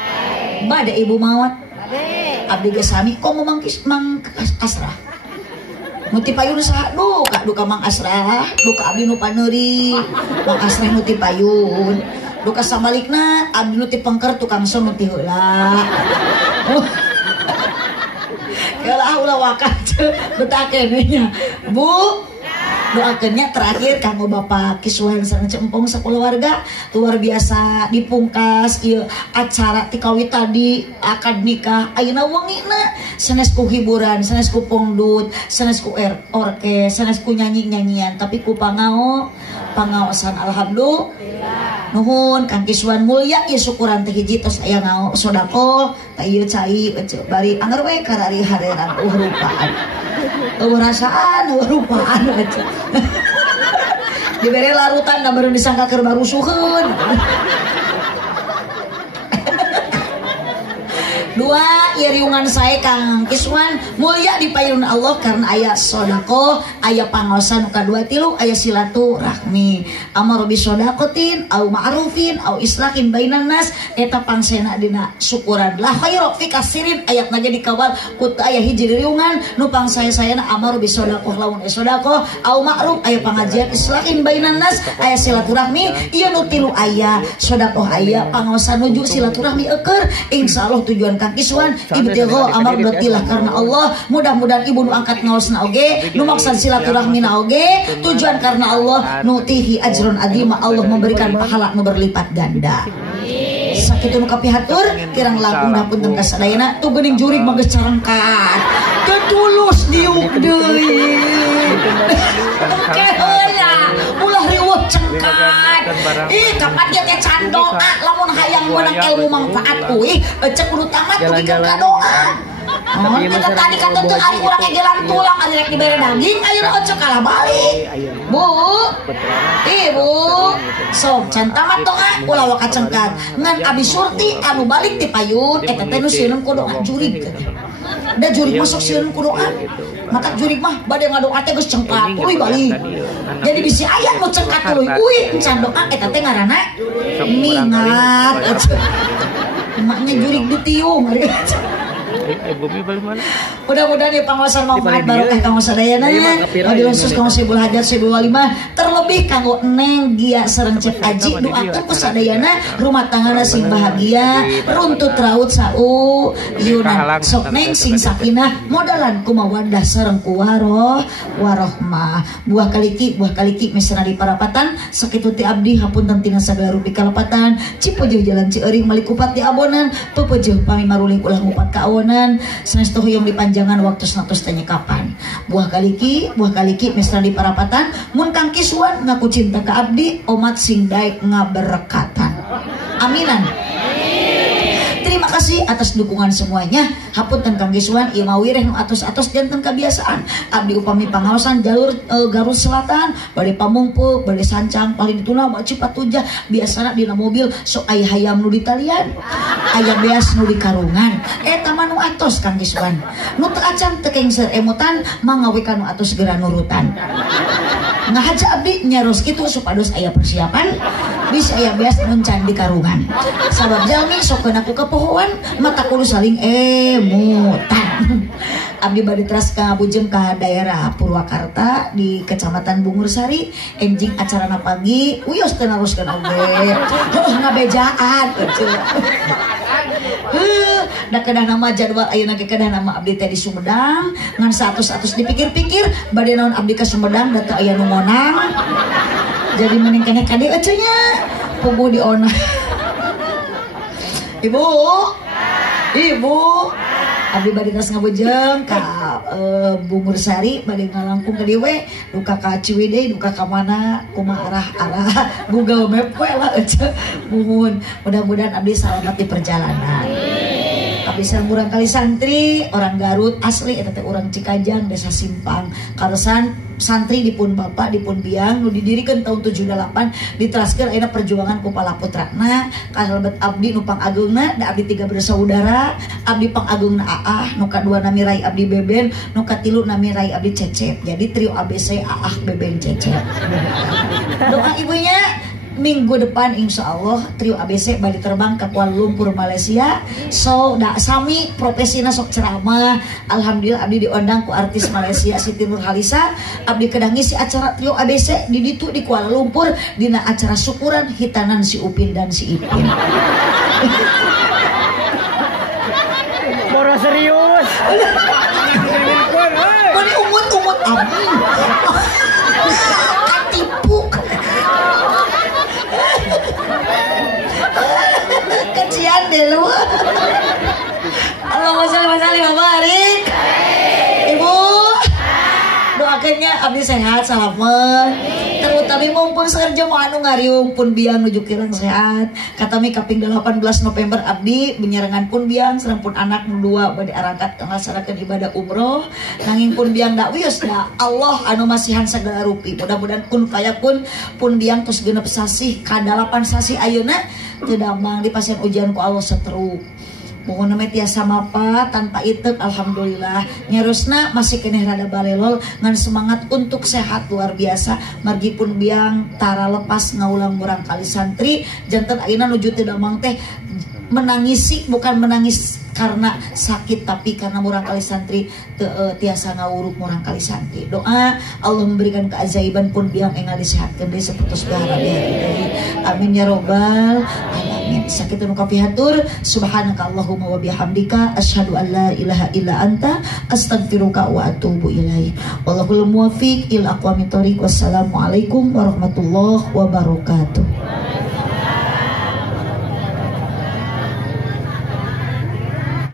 bade ibu maot abdi ge sami komo mang asrah nuti payun saha duka mang asrah duka abdi nu paneuri mang asrah nuti payun duka sabalikna abdi nuti pengker tukang son nuti heula yalah ulah wakat betakeun nya Bu doakannya terakhir kanggo Bapak Kiswan sareng Cempong sakeluarga luar biasa dipungkas ieu acara ti kawit tadi akad nikah ayeuna wengina sanes ku hiburan sanes ku pongdut sanes ku orkes sanes ku nyanyi-nyanyian tapi ku pangaosan alhamdulillah nuhun Kang Kiswan mulya ieu syukuran teh hiji tos aya ngao sodako ta ieu cai bari anger we karari hareran rupaan rasaan rupaan aja diberi larutan dan baru disangka keur barusuheun. Dua riungan saya Kang Kiswan mulia di payun Allah karena aya sodako aya pangosan kadua tilu aya silaturahmi amar bisodakotin au ma'rufin au islahin bainan nas eta pangsena dina syukuran lah khairu fi kasirin ayat naga dikawal kut aya hiji riungan nu pangsaya-sayana amar bisodakoh lamun sodako au ma'ruf aya pangajian islahin bainan nas aya silaturahmi ieu nu tilu aya sodakoh aya pangosan nuju silaturahmi eukeur insyaallah tujuan Kang Kiswan ibtigha amar bertilah karena Allah mudah-mudahan ibu nu angkat ngaosna oge nu maksud silaturahmina oge tujuan karena Allah nutihi ajrun azima Allah memberikan pahala nu berlipat ganda sakitu nu kapihatur kirang langkung dapun teng kasadayana tu geuning jurig mah geus carengkat teu tulus diuk deui keheula ulah riweuh cengkat ih kapan dia teh can doa lamun hayang meunang ilmu manfaat euy cek kudu tamat kudu ka doa kita tadi kata tuh ari urang egelan tulang ari rek dibere daging ayeuna cek kalah balik Bu Ibu sok can tamat doa ulah waka cengkat ngan abi surti anu balik ti payun eta teh nu sieun ku doa jurig da jurig masuk sieun ku doa maka jurig mah bade ngadoa teh geus cengkat tuluy balik jadi bisi aya nu cengkat tuluy uy can doa eta teh ngaranna mingat emaknya jurig ditiung mudah-mudahan ya panguasan manfaat barokah kanggo sadayana wabil khusus kanggo Sibul Hajat Sibul Walimah terlebih kanggo Neng Gia sareng Cek Aji doakeun ku sadayana rumah tanggana sing bahagia runtut raut sau yuna sok Neng sing sakinah modalan ku mawaddah sareng ku warohmah buah kaliki mesna di parapatan sakitu ti abdi hapunten tina sagala rupi kalepatan cipeujuh jalan Cieuring malikupat di abonan pepeujuh pami marulih ulah ngupat ka awonan sanes hoyong dipanjangan waktu snatos tanya kapan buah kaliki mesra di parapatan mun Kang Kiswan ngaku cinta ke abdi omat sing daek ngaberkatan aminan. Terima kasih atas dukungan semuanya. Hapunten Kang Kiswan ieu mah wireh nu atos-atos janten kebiasaan. Abdi upami pangaosan jalur Garut Selatan, bade Pamengpeuk, bade Sancang, paling dituna bae Cipatujah. Biasana dina mobil sok aya hayam nu di talian, aya beas nu di karungan. Eta mah nu atos Kang Kiswan. Nu teu acan teu kengser emutan mangawe ka nu atos geura nurutan. Ngahaja abdi nyaros kitu supados aya persiapan bisa aya beas nu can di karungan. Sabab jalmi sok keuna ku kepohoan mata kudu saling emutan. Abdi bade teras ngabujeng ka daerah Purwakarta di Kecamatan Bungursari enjing acarana pagi uyos teu naruskeun oge. Ngabejaan da kedah nama jadwal ayeuna ge kedah nama abdi teh di Sumedang ngan 100 dipikir-pikir bade naon abdi ka Sumedang da teu aya nu monang jadi mending keneh ka dieu cenah puguh di ona Ibu abdi bade tas ngabejeng ka Bungur Sari bade ngalangkung ka dieu duka ka Ciwidey duka ka mana kumaha arah Google Map we lah muhun mudah-mudahan abdi selamat di perjalanan. Abdi sareng urang Kali Santri orang Garut asli eta teh urang Cikajang Desa Simpang karesan santri dipun bapak dipun biang nu didirikan tahun 78 diteraskeun ayeuna perjuangan ku palaputrana kalebet abdi nu pangagungna da abdi 3 bersaudara abdi pangagungna Aah nu kadua nami Rai Abdi Beben nu katilu nami Rai Abdi Cecep jadi trio ABC Aah Beben Cecep. Doa ibunya minggu depan insya Allah trio ABC balik terbang ke Kuala Lumpur Malaysia. So da sami profesina sok ceramah. Alhamdulillah abdi diundang ku artis Malaysia Siti Nurhalisa. Abdi kedang ngisi acara trio ABC di ditu di Kuala Lumpur dina acara syukuran hitanan si Upin dan si Ipin. Boro serius. Mani umut abdi. Katipu. Kecian deh lu. Allahumma sholli wa sallim wa barik. Ibu doakannya abdi sehat salamet terutama mumpun saeur jemaah anu ngariung pun biang nuju kirang sehat katami kaping 18 November abdi benyerengan pun biang sareng pun anak nu dua bade arangkat ngalaksanakeun ibadah umroh nanging pun biang da wios da Allah anu masihan segala rupi mudah-mudahan kun fayakun pun biang tos genep sasih ka 8 sasih ayeuna teu damang dipasieun ujian ku Allah seteruk. Mohon nama tiasa mapa tanpa itek alhamdulillah nyerusna masih keneh rada balelol ngan semangat untuk sehat luar biasa margi pun biang tara lepas ngaulang murang Kali Santri janten ayeuna nuju teu damang teh menangisi bukan menangis karena sakit tapi karena murang Kali Santri tiasa ngawuruk murang Kali Santri. Doa Allah memberikan keajaiban pun biang enggal disehatkeun deui saputus dahar deui. Amin ya robbal alamin. Sakitu nu kapihatur subhanaka Allahumma wa bihamdika asyhadu an la ilaha illa anta astaghfiruka wa atubu ilaik. Wallahul muwaffiq ila aqwamit thoriq. Wassalamualaikum warahmatullahi wabarakatuh.